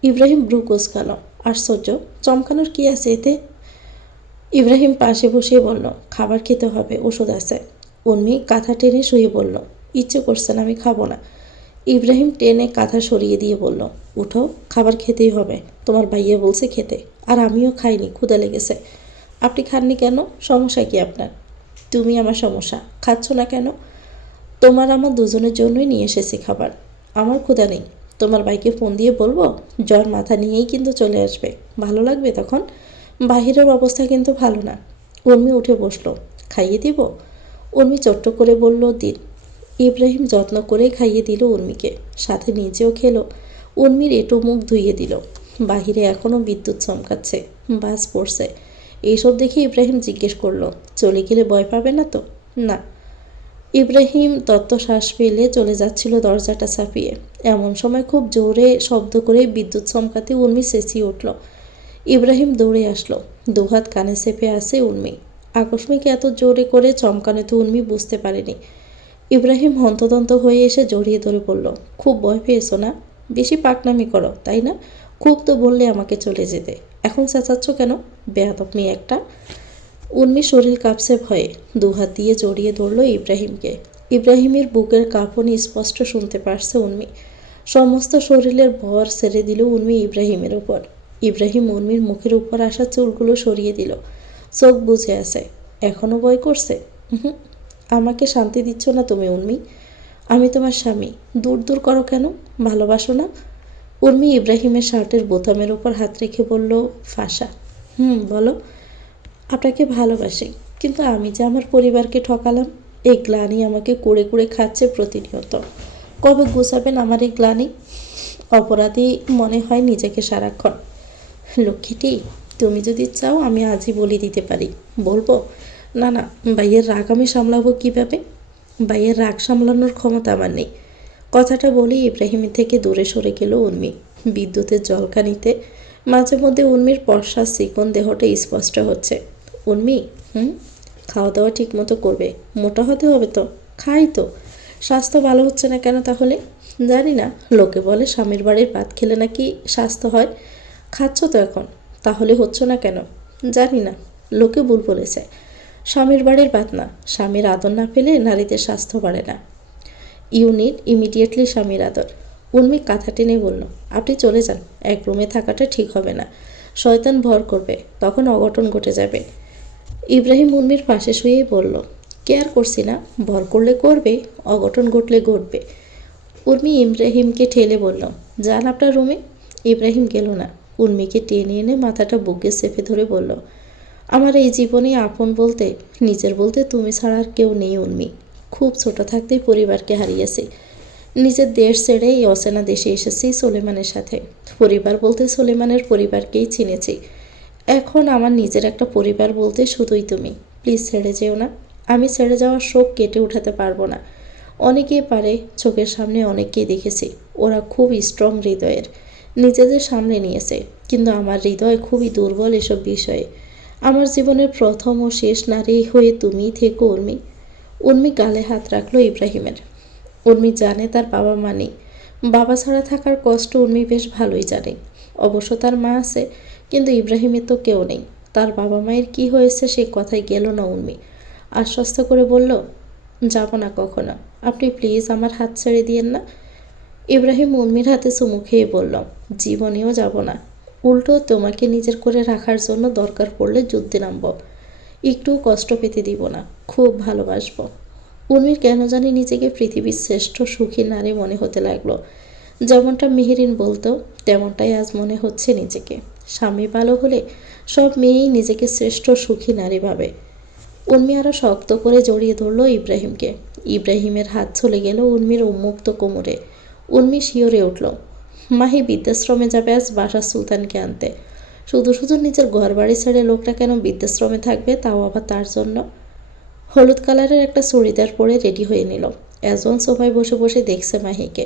ইব্রাহিম ভ্রু কুঁচকালো। আশ্চর্য, চমকানোর কি আছে এতে? ইব্রাহিম পাশে বসে বলল, খাবার খেতে হবে, ওষুধ আছে। উর্মি কাঁথা টেনে শুয়ে বলল, ইচ্ছে করছে না, আমি খাবো না। ইব্রাহিম টেনে কাঁথা সরিয়ে দিয়ে বলল, উঠো, খাবার খেতেই হবে। তোমার ভাইয়া বলছে খেতে, আর আমিও খাইনি, ক্ষুধা লেগেছে। আপনি খাননি কেন? সমস্যা কি আপনার? তুমি আমার সমস্যা। খাচ্ছ না কেন? তোমার আমার দুজনের জন্যই নিয়ে এসেছি খাবার। আমার ক্ষুধা নেই। তোমার ভাইকে ফোন দিয়ে বলবো? জ্বর মাথা নিয়েই কিন্তু চলে আসবে, ভালো লাগবে তখন। বাহিরের অবস্থা কিন্তু ভালো না। উর্মি উঠে বসলো। খাইয়ে দিব? উর্মি চট্ট করে বলল, দিন। ইব্রাহিম যত্ন করে খাইয়ে দিল উর্মিকে, সাথে নিজেও খেলো। উর্মির এঁটো মুখ ধুইয়ে দিল। বাহিরে এখনও বিদ্যুৎ চমকাচ্ছে, বাস পড়ছে। এইসব দেখে ইব্রাহিম জিজ্ঞেস করলো, চলে গেলে ভয় পাবে না তো? না। ইব্রাহিম তত্ত্ব শ্বাস ফেলে চলে যাচ্ছিল দরজাটা চাপিয়ে। এমন সময় খুব জোরে শব্দ করে বিদ্যুৎ চমকাতে উর্মি চেঁচিয়ে উঠল। ইব্রাহিম দৌড়ে আসলো। দুহাত কানে চেপে আসে উর্মি। আকস্মিক এত জোরে করে চমকানোতে উর্মি বুঝতে পারেনি। ইব্রাহিম হন্তদন্ত হয়ে এসে জড়িয়ে ধরে বলল, খুব ভয় পেয়েছো না? বেশি পাকনামি করো তাই না? খুব তো বললে আমাকে চলে যেতে, এখন চেঁচাচ্ছ কেন? বেয়াদব মেয়ে একটা। উর্মি শরীর কাঁপছে ভয়ে, দুহাত দিয়ে জড়িয়ে ধরল ইব্রাহিমকে। ইব্রাহিমের বুকের কাঁপনি স্পষ্ট শুনতে পারছে উর্মি। সমস্ত শরীরের ভর ছেড়ে দিল উর্মি ইব্রাহিমের উপর। ইব্রাহিম উর্মির মুখের উপর আসা চুলগুলো সরিয়ে দিল। চোখ বুজে আছে। এখনো ভয় করছে? আমাকে শান্তি দিচ্ছ না তুমি উর্মি। আমি তোমার স্বামী, দূর দূর করো কেন? ভালোবাসো না? উর্মি ইব্রাহিমের শার্টের বোতামের উপর হাত রেখে বলল, ফাঁসা। বলো। আপনাকে ভালোবাসি, কিন্তু আমি যে আমার পরিবারকে ঠকালাম, এই গ্লানি আমাকে কুড়ে কুড়ে খাচ্ছে প্রতিনিয়ত। কবে গুছাবেন আমার এই গ্লানি? অপরাধী মনে হয় নিজেকে সারাক্ষণ। লক্ষ্মীটি, তুমি যদি চাও আমি আজই বলে দিতে পারি। বলবো? না না, ভাইয়ের রাগ আমি সামলাবো কীভাবে? ভাইয়ের রাগ সামলানোর ক্ষমতা আমার নেই। কথাটা বলেই ইব্রাহিমের থেকে দূরে সরে গেল উর্মি বিদ্যুতের জলকানিতে। মাঝে মধ্যে উর্মির পর্ষা চিকন দেহটা স্পষ্ট হচ্ছে। উর্মি, খাওয়া দাওয়া ঠিক মতো করবে, মোটা হতে হবে তো। খাই তো। স্বাস্থ্য ভালো হচ্ছে না কেন তাহলে? জানি না, লোকে বলে স্বামীর বাড়ির ভাত খেলে নাকি স্বাস্থ্য হয়। খাচ্ছ তো এখন, তাহলে হচ্ছে না কেন? জানি না, লোকে ভুল বলেছে। স্বামীর বাড়ির ভাত না, স্বামীর আদর না পেলে নারীদের স্বাস্থ্য বাড়ে না। ইউ নিড ইমিডিয়েটলি স্বামীর আদর। উর্মি কাঁথা টেনে বলল, আপনি চলে যান, এক রুমে থাকাটা ঠিক হবে না। শয়তান ভর করবে, তখন অঘটন ঘটে যাবে। ইব্রাহিম উর্মির পাশে শুয়েই বলল, কেয়ার করছি না, ভর করলে করবে, অঘটন ঘটলে ঘটবে। উর্মি ইব্রাহিমকে ঠেলে বলল, যান আপনার রুমে। ইব্রাহিম গেল না। উর্মিকে টেনে এনে মাথাটা বুকে চেপে ধরে বলল, আমার এই জীবনে আপন বলতে, নিজের বলতে তুমি ছাড়া আর কেউ নেই উর্মি। খুব ছোট থাকতেই পরিবারকে হারিয়েছি। নিজের দেশ ছেড়ে এই অচেনা দেশে এসেছি সোলেমানের সাথে। পরিবার বলতে সোলেমানের পরিবারকেই চিনেছি। এখন আমার নিজের একটা পরিবার বলতে শুধুই তুমি। প্লিজ ছেড়ে যেও না। আমি ছেড়ে যাওয়ার শোক কেটে উঠাতে পারবো না। অনেকেই পারে, চোখের সামনে অনেককেই দেখেছি, ওরা খুব স্ট্রং হৃদয়ের, নিজেদের সামনে নিয়েছে। কিন্তু আমার হৃদয় খুবই দুর্বল এসব বিষয়ে। আমার জীবনের প্রথম ও শেষ নারী হয়ে তুমিই থেকো উর্মি। উর্মি গালে হাত রাখলো ইব্রাহিমের। উর্মি জানে তার বাবা মা নেই। বাবা ছাড়া থাকার কষ্ট উর্মি বেশ ভালোই জানে। অবশ্য তার মা আছে, কিন্তু ইব্রাহিমের তো কেউ নেই। তার বাবা মায়ের কি হয়েছে সে কথায় গেল না উর্মি। আশ্বস্ত করে বলল, যাব না কখনো। আপনি প্লিজ আমার হাত ছেড়ে দিয়েন না। ইব্রাহিম উর্মির হাতে চুমু খেয়ে বলল, জীবনেও যাব না। উল্টো তোমাকে নিজের করে রাখার জন্য দরকার পড়লে যুদ্ধে নামব। একটু কষ্ট পেতে দিব না, খুব ভালোবাসবো। উর্মির কেন জানি নিজেকে পৃথিবীর শ্রেষ্ঠ সুখী নারী মনে হতে লাগলো। যেমনটা মেহেরিন বলতো, তেমনটাই আজ মনে হচ্ছে নিজেকে। স্বামী ভালো হলে সব মেয়েই নিজেকে শ্রেষ্ঠ সুখী নারী ভাবে। উর্মি আরও শক্ত করে জড়িয়ে ধরল ইব্রাহিমকে। ইব্রাহিমের হাত চলে গেল উর্মির উন্মুক্ত কোমরে। উর্মি শিওরে উঠল। মাহি বৃদ্ধাশ্রমে যাবে আজ বাসার সুলতানকে আনতে। শুধু শুধু নিজের ঘর বাড়ি ছেড়ে লোকটা কেন বৃদ্ধাশ্রমে থাকবে, তাও আবার তার জন্য। হলুদ কালারের একটা চুড়িদার পরে রেডি হয়ে নিল। এজন সোফায় বসে বসে দেখছে মাহিকে।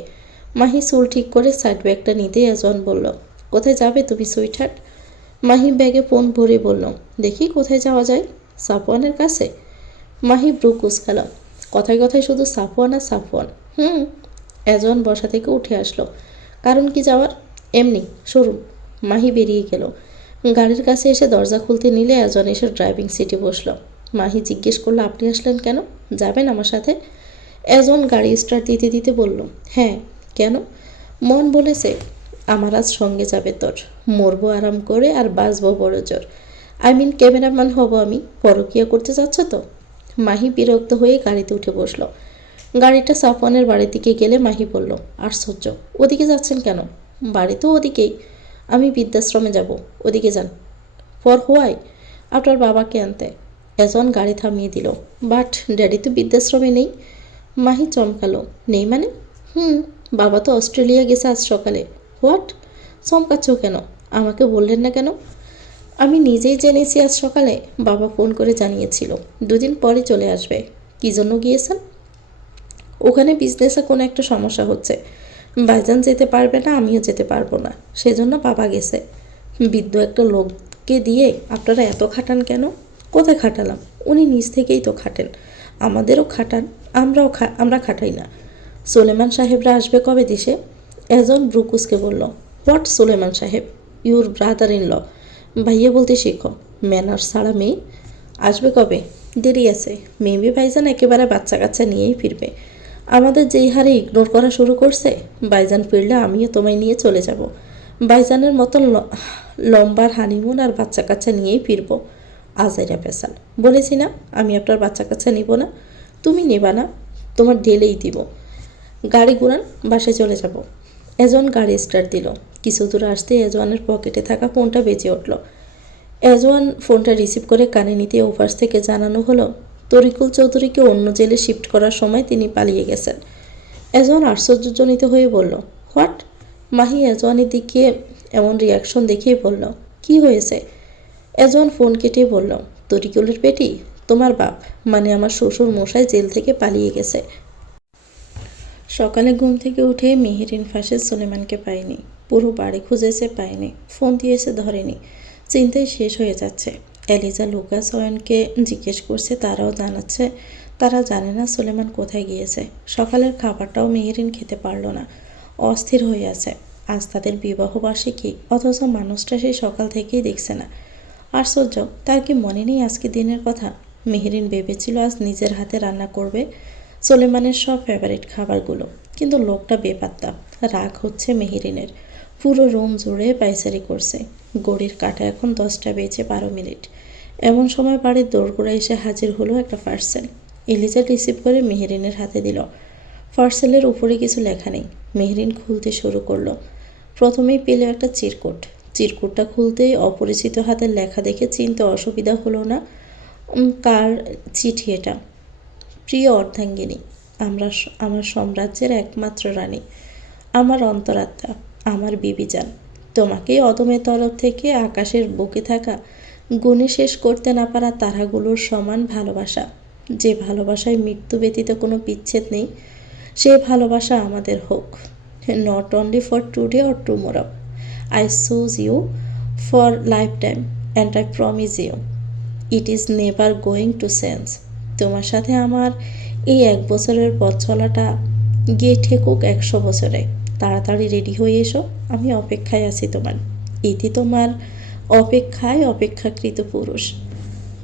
মাহি চুল ঠিক করে সাইড ব্যাগটা নিতে এজন বলল, কোথায় যাবে তুমি সুইটহার্ট? মাহি ব্যাগে ফোন ভরে বলল, দেখি কোথায় যাওয়া যায়। সাফওয়ানের কাছে? মাহি ব্রু কুচকাল। কথায় কথায় শুধু সাফওয়ান আর সাফওয়ান। এজন বসা থেকে উঠে আসলো। কারণ কি যাওয়ার? এমনি, শোরুম। মাহি বেরিয়ে গেল। গাড়ির কাছে এসে দরজা খুলতে নিলে এজন এসে ড্রাইভিং সিটে বসলো। মাহি জিজ্ঞেস করলো, আপনি আসলেন কেন? যাবেন আমার সাথে? এজন গাড়ি স্টার্ট দিতে দিতে বলল, হ্যাঁ। কেন? মন বলেছে আমার আজ সঙ্গে যাবে তোর। মরবো আরাম করে আর বাঁচবো বড় জোর। ক্যামেরাম্যান হব আমি। পরকিয়া করতে যাচ্ছ তো? মাহি বিরক্ত হয়ে গাড়িতে উঠে বসলো। গাড়িটা সাফওয়ানের বাড়ির দিকে গেলে মাহি বলল, আশ্চর্য, ওদিকে যাচ্ছেন কেন? বাড়ি তো ওদিকেই। আমি বৃদ্ধাশ্রমে যাব, ওদিকে যান। For why? আপনার বাবাকে আনতে। এজন গাড়ি থামিয়ে দিল। বাট ড্যাডি তো বৃদ্ধাশ্রমে নেই। মাহি চমকালো। নেই মানে? হুম, বাবা তো অস্ট্রেলিয়া গেছে আজ সকালে। হোয়াট? চমকাচ্ছ কেন? আমাকে বললেন না কেন? আমি নিজেই জেনেছি আজ সকালে। বাবা ফোন করে জানিয়েছিল 2 দিন পরে চলে আসবে। কী জন্য গিয়েছেন? ওখানে বিজনেসে কোনো একটা সমস্যা হচ্ছে। ভাইজান যেতে পারবে না, আমিও যেতে পারবো না, সেজন্য বাবা গেছে। বৃদ্ধ একটা লোককে দিয়ে আপনারা এত খাটান কেন? কোথায় খাটালাম? উনি নিজ থেকেই তো খাটেন, আমাদেরও খাটান, আমরা খাটাই না। সুলেমান সাহেবরা আসবে কবে দেশে? একজন ব্রুকুসকে বলল। What Suleman sahib? Your brother in law. ভাইয়া বলতে শেখো। ম্যানার্স ছাড়া মেয়ে আসবে কবে? দেরি আছে। মেবি ভাইজান একেবারে বাচ্চা কাচ্চা নিয়েই ফিরবে। আমাদের যেই হারে ইগনোর করা শুরু করছে, ভাইজান ফিরলে আমিও তোমায় নিয়ে চলে যাব। ভাইজানের মতন লম্বার হানিমুন আর বাচ্চা কাচ্চা নিয়েই ফিরব। আজাইরা পেশাল। বলেছি না আমি আপনার বাচ্চা কাচ্চা নিব না। তুমি নেবা না, তোমার ঢেলেই দিব। গাড়ি ঘুরান, বাসায় চলে যাব। এজন গাড়ি স্টার্ট দিল। কিছু দূর আসতে এজওয়ানের পকেটে থাকা ফোনটা বেজে উঠল। এজওয়ান ফোনটা রিসিভ করে কানে নিতে ওপাশ থেকে জানানো হলো তরিকুল চৌধুরীকে অন্য জেলে শিফট করার সময় তিনি পালিয়ে গেছেন। এজওয়ান আশ্চর্যজনিত হয়ে বলল, হোয়াট? মাহি এজওয়ানের দিকে এমন রিয়াকশন দেখেই বলল, কি হয়েছে? এজওয়ান ফোন কেটে বলল, তরিকুলের পেটি তোমার বাপ মানে আমার শ্বশুর মশাই জেল থেকে পালিয়ে গেছে। সকালে ঘুম থেকে উঠে মেহেরিন ফাঁসে সুলেমানকে পায়নি। পুরো বাড়ি খুঁজেছে, পায়নি। ফোন দিয়েছে, ধরেনি। চিন্তায় শেষ হয়ে যাচ্ছে। এলিজা লুকাস অয়নকে জিজ্ঞেস করছে, তারাও জানাচ্ছে তারা জানে না সুলেমান কোথায় গিয়েছে। সকালের খাবারটাও মেহেরিন খেতে পারল না, অস্থির হয়ে আছে। আজ তাদের বিবাহবার্ষিকী, অথচ মানুষটা সেই সকাল থেকেই দেখছে না। আশ্চর্য, তার কি মনে নেই আজকে দিনের কথা? মেহেরিন ভেবেছিল আজ নিজের হাতে রান্না করবে সুলেমানের সব ফেভারিট খাবারগুলো, কিন্তু লোকটা বেপাত্তা। রাগ হচ্ছে মেহেরিনের। পুরো রুম জুড়ে পাইচারি করছে। ঘড়ির কাঁটা এখন 10:12। এমন সময় বাড়ির দোরগোড়ায় এসে হাজির হলো একটা পার্সেল। এলিজা রিসিভ করে মেহেরিনের হাতে দিল। পার্সেলের উপরে কিছু লেখা নেই। মেহেরিন খুলতে শুরু করলো। প্রথমেই পেল একটা চিরকুট। চিরকুটটা খুলতেই অপরিচিত হাতের লেখা দেখে চিনতে অসুবিধা হলো না কার চিঠি এটা। প্রিয় অর্ধাঙ্গিনী, আমার সাম্রাজ্যের একমাত্র রানী, আমার অন্তরাত্মা, আমার বিবিজান, তোমাকেই অদমের তরফ থেকে আকাশের বুকে থাকা গুণে শেষ করতে না পারা তারাগুলোর সমান ভালোবাসা। যে ভালোবাসায় মৃত্যু ব্যতীত কোনো বিচ্ছেদ নেই, সে ভালোবাসা আমাদের হোক। Not only for today or tomorrow. I choose you for lifetime and I promise you it is never going to change. তোমার সাথে আমার এই 1 বছরের পথ চলাটা গিয়ে ঠেকুক 100 বছরে। তাড়াতাড়ি রেডি হয়ে এসো, আমি অপেক্ষায় আছি তোমার। ইতি তোমার অপেক্ষায় অপেক্ষাকৃত পুরুষ।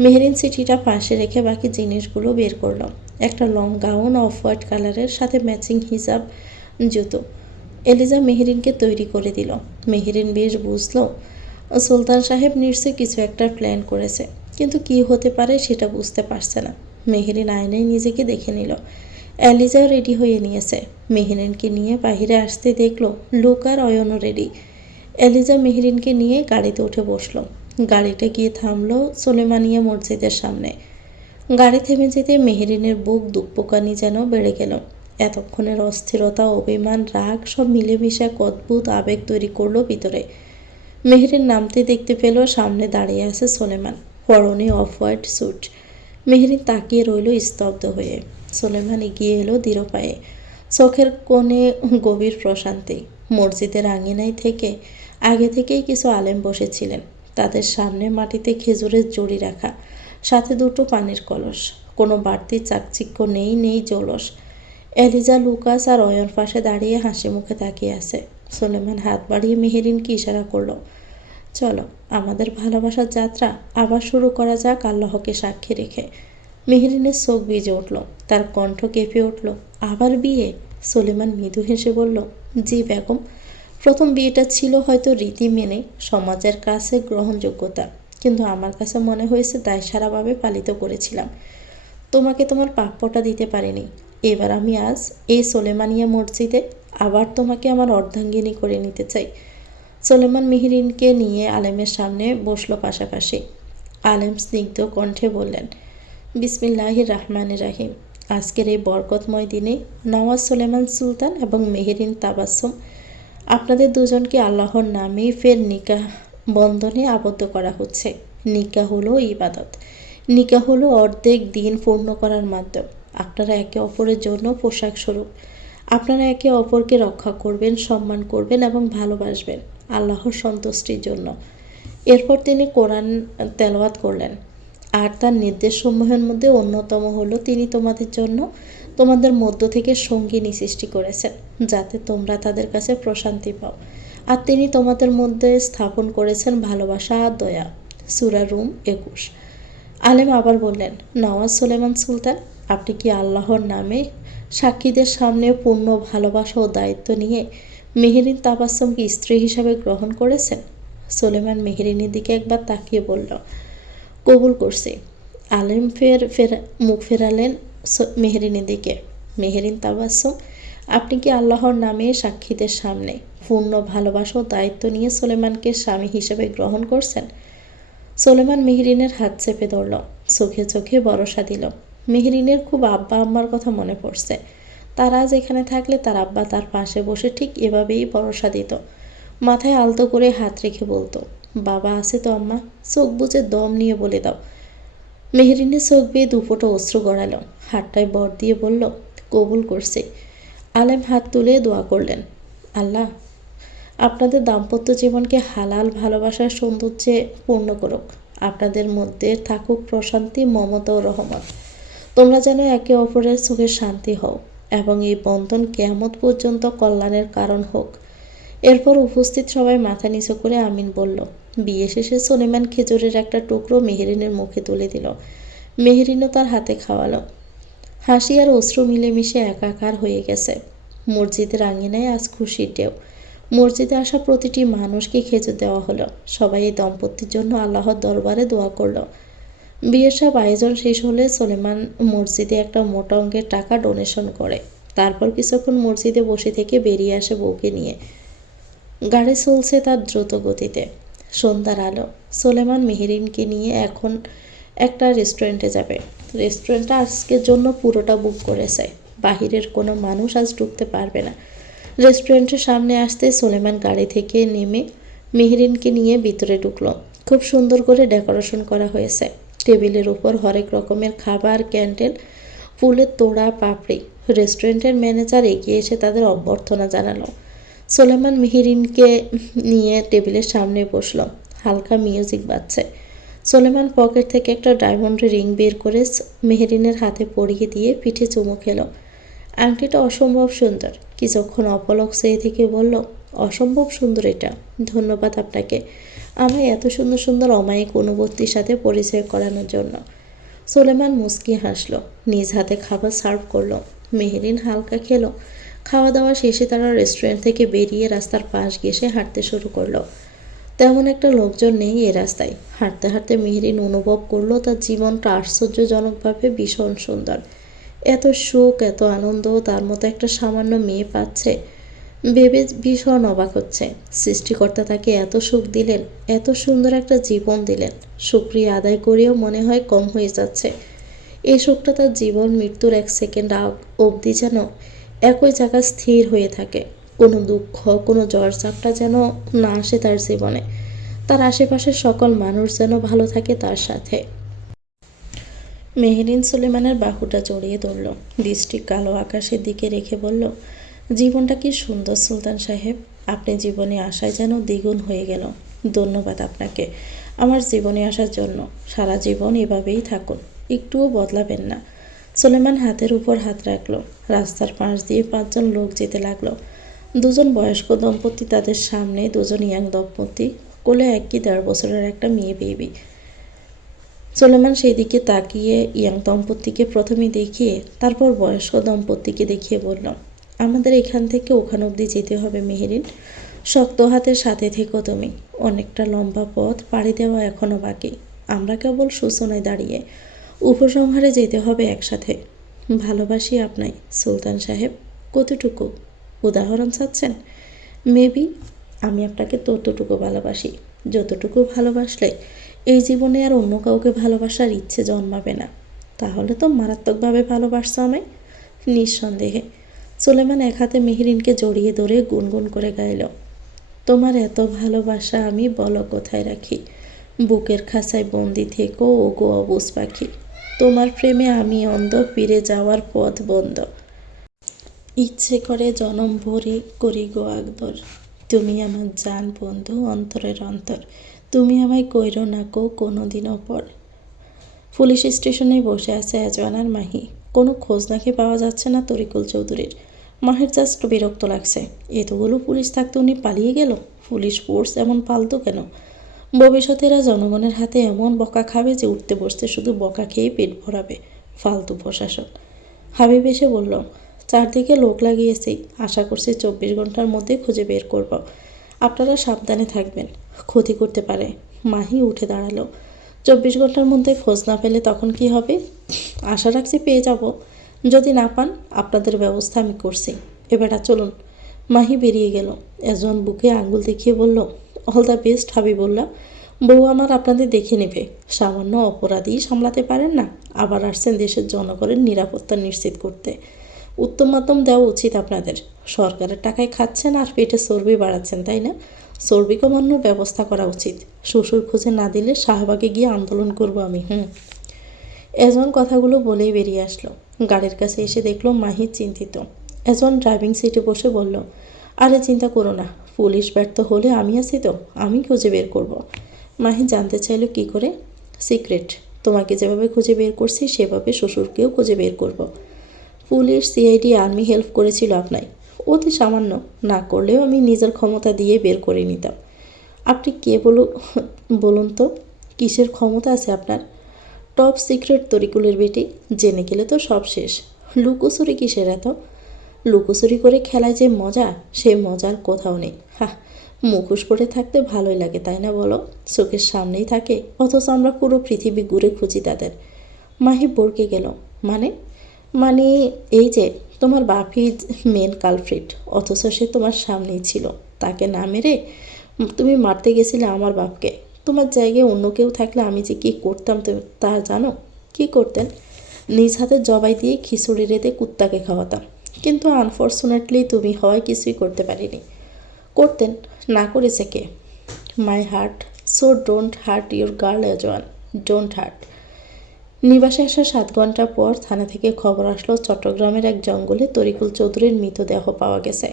মেহেরিন চিঠিটা পাশে রেখে বাকি জিনিসগুলো বের করল। একটা লং গাউন অফ হোয়াইট কালারের সাথে ম্যাচিং হিজাব, জুতো। এলিজা মেহেরিনকে তৈরি করে দিল। মেহেরিন বেশ বুঝলো সুলতান সাহেব নিশ্চয়ই কিছু একটা প্ল্যান করেছে, কিন্তু কি হতে পারে সেটা বুঝতে পারছে না। মেহেরিন আয়নায় নিজেকে দেখে নিল। এলিজাও রেডি হয়ে নিয়েছে। মেহেরিনকে নিয়ে বাহিরে আসতে দেখলো লুক আর অয়নও রেডি। এলিজা মেহেরিনকে নিয়ে গাড়িতে উঠে বসলো। গাড়িটা গিয়ে থামলো সুলেমানিয়া মসজিদের সামনে। গাড়ি থেমে যেতে মেহেরিনের বুক দুঃখকানি যেন বেড়ে গেল। এতক্ষণের অস্থিরতা, অভিমান, রাগ সব মিলেমিশে এক অদ্ভুত আবেগ তৈরি করলো ভিতরে। মেহেরিন নামতে দেখতে পেল সামনে দাঁড়িয়ে আছে সুলেমান, পরনে অফ হোয়াইট স্যুট। মেহেরিন তাকিয়ে রইল স্তব্ধ হয়ে। সুলেমান এগিয়ে এলো দৃঢ় পায়ে, চোখের কোণে গভীর প্রশান্তি। মসজিদের আঙিনায় থেকে আগে থেকেই কিছু আলেম বসেছিলেন। তাদের সামনে মাটিতে খেজুরের জড়ি রাখা, সাথে 2টো পানির কলস। কোনো বাড়তি চাকচিক্য নেই, নেই জলস। এলিজা, লুকাস আর অয়ন পাশে দাঁড়িয়ে হাসি মুখে তাকিয়ে আছে। সুলেমান হাত বাড়িয়ে মেহেরিনকে ইশারা করলো, চলো আমাদের ভালোবাসার যাত্রা আবার শুরু করা যাক আল্লাহকে সাক্ষী রেখে। মেহেরিনের চোখ ভিজে উঠল, তার কণ্ঠ কেঁপে উঠল। আবার বিয়ে? সুলেমান মৃদু হেসে বলল, জি বেগম। প্রথম বিয়েটা ছিল হয়তো রীতি মেনে সমাজের কাছে গ্রহণযোগ্যতা, কিন্তু আমার কাছে মনে হয়েছে দায়সারাভাবে পালিত করেছিলাম। তোমাকে তোমার প্রাপ্যটা দিতে পারিনি। এবার আমি আজ এই সুলেমানিয়া মসজিদে আবার তোমাকে আমার অর্ধাঙ্গিনী করে নিতে চাই। সোলেমান মেহেরিনকে নিয়ে আলেমের সামনে বসলো পাশাপাশি। আলেম স্নিগ্ধ কণ্ঠে বললেন, বিসমিল্লাহির রহমানির রাহিম। আজকের এই বরকতময় দিনে নওয়াজ সোলেমান সুলতান এবং মেহেরিন তাবাসসুম আপনাদের দুজনকে আল্লাহর নামেই ফের নিকাহ বন্ধনে আবদ্ধ করা হচ্ছে। নিকাহ হলো ইবাদত, নিকাহ হলো অর্ধেক দিন পূর্ণ করার মাধ্যম। আপনারা একে অপরের জন্য পোশাক স্বরূপ। আপনারা একে অপরকে রক্ষা করবেন, সম্মান করবেন এবং ভালোবাসবেন আল্লাহর সন্তুষ্টির জন্য। এরপর তিনি কোরআন তেলাওয়াত করলেন। আর তার নির্দেশসমূহের মধ্যে অন্যতম হলো তিনি তোমাদের জন্য তোমাদের মধ্য থেকে সঙ্গিনী সৃষ্টি করেছেন, যাতে তোমরা তাদের কাছে প্রশান্তি পাও। আর তিনি তোমাদের মধ্যে স্থাপন করেছেন ভালোবাসা আর দয়া। সূরা রুম 21। আলেম আবার বললেন, নওয়াজ সোলেমান সুলতান, আপনি কি আল্লাহর নামে সাক্ষীদের সামনে পূর্ণ ভালোবাসা ও দায়িত্ব নিয়ে মেহেরিন তাবাসসুমকে স্ত্রী হিসাবে গ্রহণ করেছেন? সোলেমান মেহেরিনের দিকে একবার তাকিয়ে বলল, কবুল করছি। আলেম মুখ ফেরালেন মেহেরিনের দিকে। মেহেরিন তাবাসসুম, আপনি কি আল্লাহর নামে সাক্ষীদের সামনে পূর্ণ ভালোবাসা ও দায়িত্ব নিয়ে সোলেমানকে স্বামী হিসেবে গ্রহণ করছেন? সোলেমান মেহেরিনের হাত চেপে ধরল, চোখে চোখে ভরসা দিল। মেহেরিনের খুব আব্বা আম্মার কথা মনে পড়ছে। তারা আজ এখানে থাকলে তার আব্বা তার পাশে বসে ঠিক এভাবেই ভরসা দিত। মাথায় আলতো করে হাত রেখে বলতো, বাবা আছে তো আম্মা, চোখ বুজে দম নিয়ে বলে দাও। মেহেরিনের চোখ বেয়ে দুফোঁটা অশ্রু গড়ালো। হাতটায় বর দিয়ে বলল, কবুল করছি। আলেম হাত তুলে দোয়া করলেন, আল্লাহ আপনাদের দাম্পত্য জীবনকে হালাল ভালোবাসার সৌন্দর্যে পূর্ণ করুক। আপনাদের মধ্যে থাকুক প্রশান্তি, মমতা ও রহমত। তোমরা যেন একে অপরের চোখে শান্তি হও এবং এই বন্ধন কিয়ামত পর্যন্ত কল্যাণের কারণ হোক। এরপর উপস্থিত সবাই মাথা নিচু করে আমিন বলল। বিয়ে শেষে সোলেমান খেজুরের একটা টুকরো মেহেরিনের মুখে তুলে দিল। মেহেরিনও তার হাতে খাওয়ালো। হাসি আর অশ্রু মিলেমিশে একাকার হয়ে গেছে। মসজিদের আঙিনায় আজ খুশির ঢেউ। মসজিদে আসা প্রতিটি মানুষকে খেজুর দেওয়া হলো। সবাই এই দম্পতির জন্য আল্লাহর দরবারে দোয়া করলো। বিয়ের সব আয়োজন শেষ হলে সোলেমান মসজিদে একটা মোটা অঙ্কের টাকা ডোনেশন করে। তারপর কিছুক্ষণ মসজিদে বসে থেকে বেরিয়ে আসে বউকে নিয়ে। গাড়ি চলছে তার দ্রুত গতিতে। সন্ধ্যার আলো। সোলেমান মেহেরিনকে নিয়ে এখন একটা রেস্টুরেন্টে যাবে। রেস্টুরেন্টটা আজকের জন্য পুরোটা বুক করেছে। বাহিরের কোনো মানুষ আজ ঢুকতে পারবে না। রেস্টুরেন্টের সামনে আসতে সোলেমান গাড়ি থেকে নেমে মেহেরিনকে নিয়ে ভিতরে ঢুকলো। খুব সুন্দর করে ডেকোরেশন করা হয়েছে। টেবিলের উপর হরেক রকমের খাবার, ক্যান্ডেল, ফুলের তোড়া, পাপড়ি। রেস্টুরেন্টের ম্যানেজার এগিয়ে এসে তাদের অভ্যর্থনা জানালো। সোলেমান মেহেরিনকে নিয়ে টেবিলের সামনে বসলো। হালকা মিউজিক বাজছে। সোলেমান পকেট থেকে একটা ডায়মন্ড রিং বের করে মেহেরিনের হাতে পরিয়ে দিয়ে পিঠে চুমু খেলো। আংটিটা অসম্ভব সুন্দর। কিছুক্ষণ অপলক চেয়ে থেকে বলল, অসম্ভব সুন্দর এটা, ধন্যবাদ আপনাকে আমায় এত সুন্দর সুন্দর অমায়িক অনুভূতির সাথে পরিচয় করানোর জন্য। সোলেমান মুচকি হাসলো। নিজ হাতে খাবার সার্ভ করলো। মেহেরিন হালকা খেলো। খাওয়া দাওয়া শেষে তারা রেস্টুরেন্ট থেকে বেরিয়ে রাস্তার পাশ ঘেঁষে হাঁটতে শুরু করলো। তেমন একটা লোকজন নেই এ রাস্তায়। হাঁটতে হাঁটতে মেহেরিন অনুভব করলো তার জীবনটা আশ্চর্যজনকভাবে ভীষণ সুন্দর। এত সুখ, এত আনন্দ তার মতো একটা সামান্য মেয়ে পাচ্ছে ভেবে ভীষণ অবাক হচ্ছে। সৃষ্টিকর্তা তাকে এত সুখ দিলেন, এত সুন্দর একটা জীবন দিলেন। শুকরিয়া আদায় করেও মনে হয় কম হয়ে যাচ্ছে। এই সুখটা তার জীবন মৃত্যুর 1 সেকেন্ড অবধি যেন একই জায়গায় স্থির হয়ে থাকে। কোনো দুঃখ, কোনো ঝড়-ঝাপটা যেন না আসে তার জীবনে। তার আশেপাশের সকল মানুষ যেন ভালো থাকে তার সাথে। মেহেরিন সুলেমানের বাহুটা জড়িয়ে ধরল। দৃষ্টি কালো আকাশের দিকে রেখে বলল, জীবনটা কি সুন্দর সুলতান সাহেব। আপনি জীবনে আসায় যেন দ্বিগুণ হয়ে গেল। ধন্যবাদ আপনাকে আমার জীবনে আসার জন্য। সারা জীবন এভাবেই থাকুন, একটুও বদলাবেন না। সুলেমান হাতের উপর হাত রাখল। রাস্তার পাশ দিয়ে 5 জন লোক যেতে লাগলো। 2 জন বয়স্ক দম্পতি তাদের সামনে, 2 জন ইয়াং দম্পতি, কোলে 1.5 বছরের একটা মেয়ে বেবি। সুলেমান সেই দিকে তাকিয়ে ইয়াং দম্পতিকে প্রথমে দেখিয়ে তারপর বয়স্ক দম্পতিকে দেখিয়ে বলল, আমাদের এখান থেকে ওখান অবধি যেতে হবে মেহেরিন। শক্ত হাতের সাথে থেকো তুমি। অনেকটা লম্বা পথ পাড়ি দেওয়া এখনও বাকি। আমরা কেবল সূচনায় দাঁড়িয়ে। উপসংহারে যেতে হবে একসাথে। ভালোবাসি আপনায় সুলতান সাহেব। কতটুকু? উদাহরণ চাচ্ছেন? মেবি আমি আপনাকে ততটুকু ভালোবাসি যতটুকু ভালোবাসলে এই জীবনে আর অন্য কাউকে ভালোবাসার ইচ্ছে জন্মাবে না। তাহলে তো মারাত্মকভাবে ভালোবাসছো আমায়। নিঃসন্দেহে। সুলেমান এক হাতে মেহরিনকে জড়িয়ে ধরে গুনগুন করে গাইল, তোমার এত ভালোবাসা আমি বলো কোথায় রাখি, বুকের খাঁচায় বন্দি থেকো ওগো অবুঝ পাখি, তোমার প্রেমে আমি অন্ধ, ফিরে যাওয়ার পথ বন্ধ, ইচ্ছে করে জনম ভরি করি গো আকদর, তুমি আমার জান বন্ধু অন্তরের অন্তর, তুমি আমায় কইরো না কো কোনো দিনও পর। পুলিশ স্টেশনে বসে আছে এজওয়ান আর মাহি। কোনো খোঁজ নাকি পাওয়া যাচ্ছে না তরিকুল চৌধুরীর। মাহির জাস্ট বিরক্ত লাগছে, এতগুলো পুলিশ থাকতে উনি পালিয়ে গেল। পুলিশ ফোর্স এমন পালতো কেন? ভবিষ্যতেরা জনগণের হাতে এমন বকা খাবে যে উঠতে বসতে শুধু বকা খেয়েই পেট ভরাবে। ফালতু প্রশাসন। হাবিব এসে বলল, চারদিকে লোক লাগিয়েছি, আশা করছি 24 ঘন্টার মধ্যে খুঁজে বের করব। আপনারা সাবধানে থাকবেন, ক্ষতি করতে পারে। মাহি উঠে দাঁড়ালো। 24 ঘন্টার মধ্যে খোঁজ না পেলে তখন কি হবে? আশা রাখছি পেয়ে যাব। যদি না পান আপনাদের ব্যবস্থা আমি করছি। এবারটা চলুন। মাহি বেরিয়ে গেল। একজন বুকে আঙ্গুল দেখিয়ে বলল, অল দ্য বেস্ট হাবিবুল্লাহ। বউ আমার আপনাদের দেখে নেবে। সামান্য অপরাধী সামলাতে পারেন না, আবার আসছেন দেশের জনগণের নিরাপত্তা নিশ্চিত করতে। উত্তম মাধ্যম দেওয়া উচিত আপনাদের। সরকারের টাকায় খাচ্ছেন আর পেটে চর্বি বাড়াচ্ছেন, তাই না? চর্বি কমানোর ব্যবস্থা করা উচিত। শ্বশুর খুঁজে না দিলে শাহবাগে গিয়ে আন্দোলন করব আমি। এজন কথাগুলো বলেই বেরিয়ে আসলো। গাড়ির কাছে এসে দেখলো মাহি চিন্তিত। এজন ড্রাইভিং সিটে বসে বলল, আরে চিন্তা করো না, পুলিশ ব্যর্থ হলে আমি আছি তো, আমি খুঁজে বের করব। মাহি জানতে চাইল কি করে? সিক্রেট। তোমাকে যেভাবে খুঁজে বের করছি সেভাবে শ্বশুরকেও খুঁজে বের করব। পুলিশ, সিআইডি, আর্মি হেল্প করেছিল আপনায়, অতি সামান্য। না করলেও আমি নিজের ক্ষমতা দিয়ে বের করে নিতাম। আপনি কে বলুন তো, কিসের ক্ষমতা আছে আপনার? টপ সিক্রেট তরিকুলের বেটি, জেনে গেলে তো সব শেষ। লুকোচুরি কিসের এত? লুকোচুরি করে খেলায় যে মজা, সে মজার কোথাও নেই। মুখোশ পরে থাকতে ভালোই লাগে, তাই না বলো? চোখের সামনেই থাকে, অথচ আমরা পুরো পৃথিবী ঘুরে খুঁজি তাদের। মাহি বরকে গেল। মানে? মানে এই যে তোমার বাপি মেন কালপ্রিট, অথচ সে তোমার সামনেই ছিল। তাকে না মেরে তুমি মারতে গেছিলে আমার বাপকে। তোমার জায়গায় অন্য কেউ থাকলে আমি যে কী করতাম তা জানো? কি করতেন? নিজ হাতে জবাই দিয়ে খিচুড়ি রেঁধে কুত্তাকে খাওয়াতাম। কিন্তু আনফর্চুনেটলি তুমি হয় কিছুই করতে পারিনি। করতেন, না করেছে কে? My heart. So don't hurt your girl এজওয়ান, ডোন্ট হার্ট। নিবাসে আসার 7 ঘন্টা পর থানা থেকে খবর আসলো চট্টগ্রামের এক জঙ্গলে তরিকুল চৌধুরীর মৃতদেহ পাওয়া গেছে।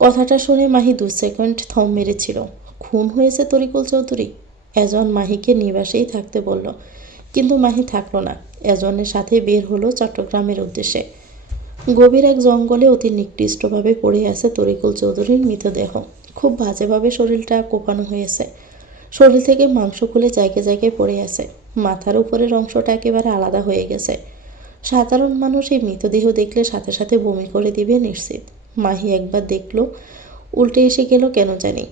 কথাটা শুনে মাহি 2 সেকেন্ড থম মেরেছিল। খুন হয়েছে তরিকুল চৌধুরী? এজন মাহিকে নিবাসেই থাকতে বলল, কিন্তু মাহি থাকলো না। এজনের সাথে বের হলো চট্টগ্রামের উদ্দেশ্যে। গভীর এক জঙ্গলে অতি নিকৃষ্টভাবে পড়ে আছে তরিকুল চৌধুরীর মৃতদেহ। খুব বাজেভাবে শরীরটা কোপানো হয়েছে। শরীর থেকে মাংস খুলে জায়গায় জায়গায় পড়ে আছে। মাথার উপরের অংশটা একেবারে আলাদা হয়ে গেছে। সাধারণ মানুষ এই মৃতদেহ দেখলে সাথে সাথে বমি করে দিবে নিশ্চিত। মাহি একবার দেখলো, উল্টে এসে গেল কেন জানি।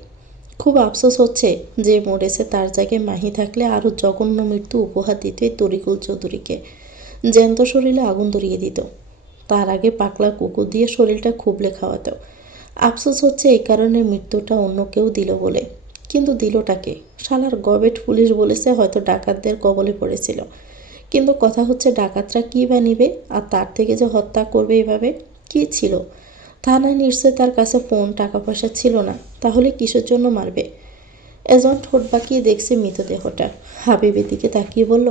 খুব আফসোস হচ্ছে যে মরেছে তার জায়গায় মাহি থাকলে আরও জঘন্য মৃত্যু উপহার দিত তরিকুল চৌধুরীকে। জ্যান্ত শরীরে আগুন ধরিয়ে দিত, তার আগে পাকলা কুকুর দিয়ে শরীরটা খুবলে খাওয়াতো। আফসোস হচ্ছে এই কারণে মৃত্যুটা অন্য কেউ দিল বলে। কিন্তু দিলটাকে? শালার গবেট পুলিশ বলেছে হয়তো ডাকাতদের কবলে পড়েছিল। কিন্তু কথা হচ্ছে ডাকাতরা কী বা নিবে, আর তার থেকে যে হত্যা করবে এভাবে? কী ছিল? থানায় নিশ্চয় তার কাছে ফোন, টাকা পয়সা ছিল না, তাহলে কিসের জন্য মারবে? এজেন্ট ঠোঁট বাঁকিয়ে দেখছে মৃতদেহটা। হাবিবের দিকে তাকিয়ে বলল,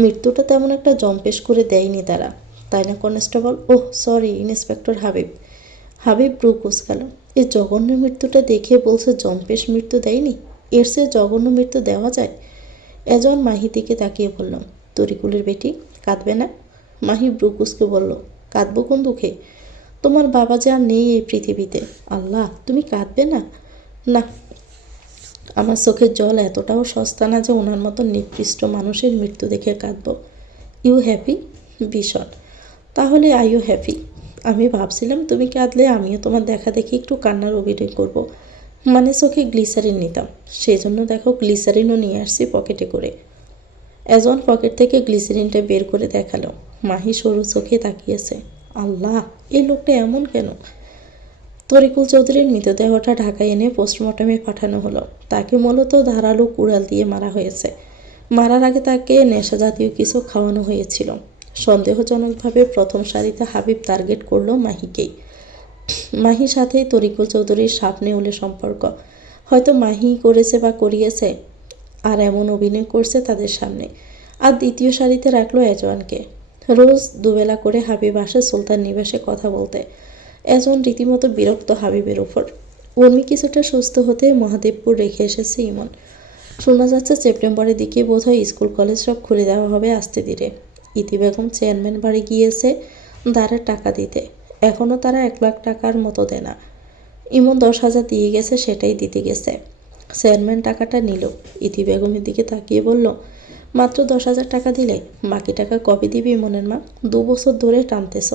মৃত্যুটা তেমন একটা জম্পেশ করে দেয়নি তারা, তাই না constable? Oh sorry, inspector Habib. Habib ব্রু কুঁচকাল। এই জঘন্য মৃত্যুটা দেখে বলছে জম্পেশ মৃত্যু দেয়নি? এর চেয়ে জঘন্য মৃত্যু দেওয়া যায়? এজন মাহি দিকে তাকিয়ে বলল, তরিকুলের বেটি কাঁদবে না? মাহি ব্রু কুঁচকে বলল, কাঁদবো কোন দুঃখে? তোমার বাবা যে আর নেই এই পৃথিবীতে। আল্লাহ, তুমি কাঁদবে না? না, আমার চোখের জল এতটাও সস্তা না যে ওনার মতো নিকৃষ্ট মানুষের মৃত্যু দেখে কাঁদব। You happy? ভীষণ। তাহলে আই ইউ হ্যাপি? আমি ভাবছিলাম তুমি কাঁদলে আমিও তোমার দেখা দেখি একটু কান্নার অভিনয় করব। মানে চোখে গ্লিসারিন নিতাম, সেই জন্য দেখো গ্লিসারিনও নিয়ে আসছি পকেটে করে। এজন পকেট থেকে গ্লিসারিনটা বের করে দেখালো। মাহি সরু চোখে তাকিয়েছে। আল্লাহ, এই লোকটা এমন কেন? তরিকুল চৌধুরীর মৃতদেহটা ঢাকায় এনে পোস্টমর্টমে পাঠানো হলো। তাকে মূলত ধারালো কুড়াল দিয়ে মারা হয়েছে। মারার আগে তাকে নেশা জাতীয় কিছু খাওয়ানো হয়েছিল। সন্দেহজনকভাবে প্রথম সারিতে হাবিব টার্গেট করল মাহিকেই। মাহির সাথেই তরিকুল চৌধুরীর সাপ নেউলে সম্পর্ক। হয়তো মাহি করেছে বা করিয়েছে, আর এমন অভিনয় করছে তাদের সামনে। আর দ্বিতীয় সারিতে রাখলো এজওয়ানকে। রোজ দুবেলা করে হাবিব আসে সুলতান নিবাসে কথা বলতে। এজন রীতিমতো বিরক্ত হাবিবের উপর। উর্মি কিছুটা সুস্থ হতে মহাদেবপুর রেখে এসেছে ইমন। শোনা যাচ্ছে সেপ্টেম্বরের দিকে বোধহয় স্কুল কলেজ সব খুলে দেওয়া হবে আস্তে ধীরে। ইতি বেগম চেয়ারম্যান বাড়ি গিয়েছে ধারের টাকা দিতে। এখনও তারা 1 লাখ টাকার মতো দেনা। ইমন 10,000 দিয়ে গেছে, সেটাই দিতে গেছে। চেয়ারম্যান টাকাটা নিল। ইতি বেগমের দিকে তাকিয়ে বলল, মাত্র 10,000 টাকা দিলে? বাকি টাকা কবে দিবি ইমনের মা? 2 বছর ধরে টানতেছ।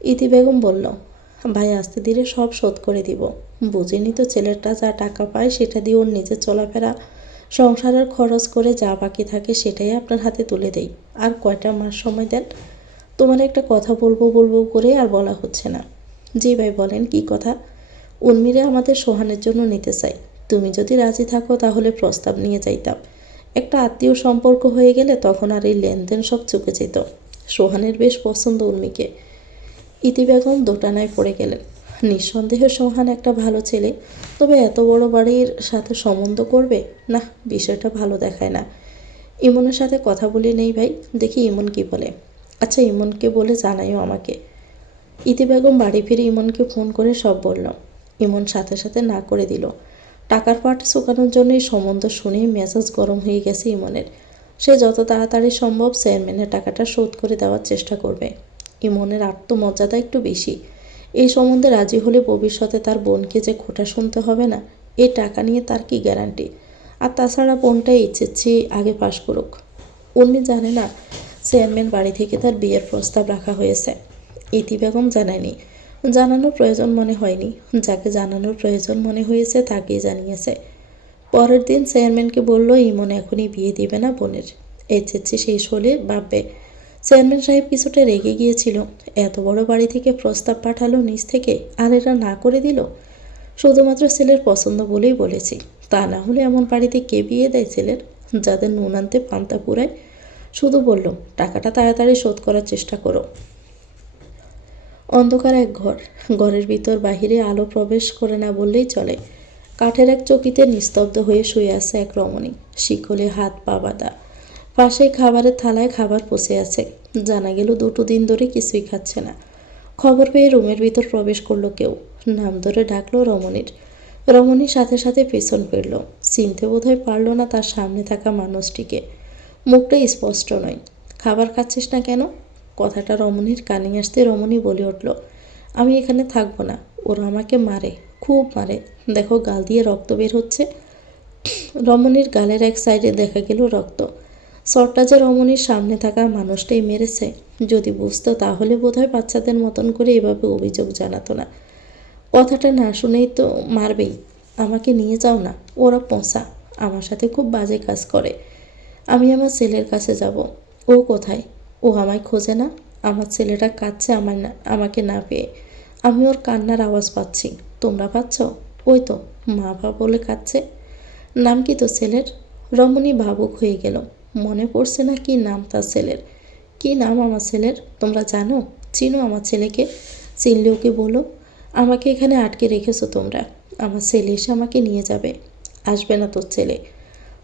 ইতি বেগম বলল, ভাই আস্তে ধীরে সব শোধ করে দিব। বুঝিনি তো, ছেলেটা যা টাকা পায় সেটা দিয়ে ওর নিজের চলাফেরা সংসারের খরচ করে যা বাকি থাকে সেটাই আপনার হাতে তুলে দেই। আর কয়টা মাস সময় দেন। তোমার একটা কথা বলবো বলবো করে আর বলা হচ্ছে না। জি ভাই বলেন, কি কথা? উর্মিরে আমাদের সোহানের জন্য নিতে চাই। তুমি যদি রাজি থাকো তাহলে প্রস্তাব নিয়ে যাইতাম। একটা আত্মীয় সম্পর্ক হয়ে গেলে তখন আর এই লেনদেন সব চুকে যেত। সোহানের বেশ পছন্দ উর্মিকে। ইতি বেগম দোটানায় পড়ে গেলেন। নিঃসন্দেহে সোহান একটা ভালো ছেলে, তবে এত বড় বাড়ির সাথে সম্বন্ধ করবে না, বিষয়টা ভালো দেখায় না। ইমনের সাথে কথা বলে নেই ভাই, দেখি ইমন কি বলে। আচ্ছা ইমনকে বলে জানাইও আমাকে। ইতি বেগম বাড়ি ফিরে ইমনকে ফোন করে সব বলল। ইমন সাথে সাথে না করে দিল। টাকার পাট শুকানোর জন্য এই সম্বন্ধ শুনেই মেজাজ গরম হয়ে গেছে ইমনের। সে যত তাড়াতাড়ি সম্ভব চেয়ারম্যানের টাকাটা শোধ করে দেওয়ার চেষ্টা করবে। ইমনের আত্মমর্যাদা একটু বেশি। এই সম্বন্ধে রাজি হলে ভবিষ্যতে তার বোনকে যে খোঁটা শুনতে হবে না, এই টাকা নিয়ে তার কি গ্যারান্টি? আর তাছাড়া বোনটা ইচ্ছে আগে পাশ করুক। উর্মি জানে না চেয়ারম্যান বাড়ি থেকে তার বিয়ের প্রস্তাব রাখা হয়েছে। ইতি বেগম জানায়নি। জানানোর প্রয়োজন মনে হয়নি। যাকে জানানোর প্রয়োজন মনে হয়েছে তাকেই জানিয়েছে। পরের দিন চেয়ারম্যানকে বলল ইমন এখনই বিয়ে দিবে না বোনের। এইচএসসি শেষ হলে ভাববে। চেয়ারম্যান সাহেব কিছুটা রেগে গিয়েছিল। এত বড় বাড়ি থেকে প্রস্তাব পাঠালো নিজ থেকে, আর এরা না করে দিল। শুধুমাত্র ছেলের পছন্দ বলেই বলেছি। তা না হলে এমন বাড়িতে কে বিয়ে দেয় ছেলের, যাদের নুন আনতে পান্তা পুরায়? শুধু বলল টাকাটা তাড়াতাড়ি শোধ করার চেষ্টা করো। অন্ধকার এক ঘর। ঘরের ভিতর বাহিরে আলো প্রবেশ করে না বললেই চলে। কাঠের এক চকিতে নিস্তব্ধ হয়ে শুয়ে আছে এক রমণী। শিকলে হাত পা বাঁধা। পাশেই খাবারের থালায় খাবার পচে আছে। জানা গেল 2 দিন ধরে কিছুই খাচ্ছে না। খবর পেয়ে রুমের ভিতর প্রবেশ করলো কেউ। নাম ধরে ডাকলো রমণীর। রমণীর সাথে সাথে পেছন ফিরল। চিনতে বোধহয় পারল না তার সামনে থাকা মানুষটিকে। মুখটা স্পষ্ট নয়। খাবার খাচ্ছিস না কেন? কথাটা রমণীর কানে আসতে রমণী বলে উঠল, আমি এখানে থাকবো না। ওরা আমাকে মারে, খুব মারে। দেখো গাল দিয়ে রক্ত বের হচ্ছে। রমণীর গালের এক সাইডে দেখা গেল রক্ত। শটটা যে রমণীর সামনে থাকা মানুষটাই মেরেছে, যদি বুঝতো তাহলে বোধহয় বাচ্চাদের মতন করে এভাবে অভিযোগ জানাতো না। কথাটা না শুনেই তো মারবেই। আমাকে নিয়ে যাও না, ওরা পোঁছা। আমার সাথে খুব বাজে কাজ করে। আমি আমার ছেলের কাছে যাব। ও কোথায়? ও আমায় খোঁজে না। আমার ছেলেটা কাঁদছে আমাকে না পেয়ে। আমি ওর কান্নার আওয়াজ পাচ্ছি। তোমরা পাচ্ছ? ওই তো মা বাবা বলে কাঁদছে। নাম কি তো ছেলের? রমণী ভাবুক হয়ে গেল। মনে পড়ছে না কি নাম তার ছেলের। কি নাম আমার ছেলের? তোমরা জানো? চিনো আমার ছেলেকে? চিনলে ওকে বলো। আমাকে এখানে আটকে রেখেছো তোমরা। আমার ছেলে এসে আমাকে নিয়ে যাবে। আসবে না তোর ছেলে।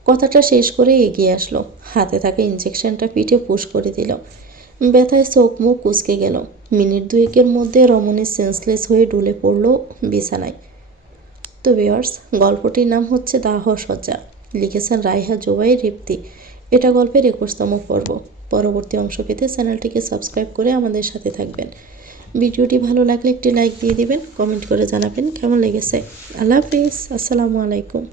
কথাটা শেষ করে এগিয়ে আসলো। হাতে থাকা ইঞ্জেকশনটা পিঠে পুশ করে দিল। ব্যথায় চোখ মুখ কুঁচকে গেল। মিনিট 2-এর মধ্যে রমণী সেন্সলেস হয়ে ঢুলে পড়ল বিছানায়। তো ভিউয়ার্স, গল্পটির নাম হচ্ছে দাহ সজ্জা। লিখেছেন রাইহা জোবাই রিপ্তি। এটা গল্পের 21তম পর্ব। পরবর্তী অংশ পেতে চ্যানেলটিকে সাবস্ক্রাইব করে আমাদের সাথে থাকবেন। ভিডিওটি ভালো লাগলে একটি লাইক দিয়ে দিবেন, কমেন্ট করে জানাবেন কেমন লেগেছে। আল্লাহ হাফিজ, আসসালামু আলাইকুম।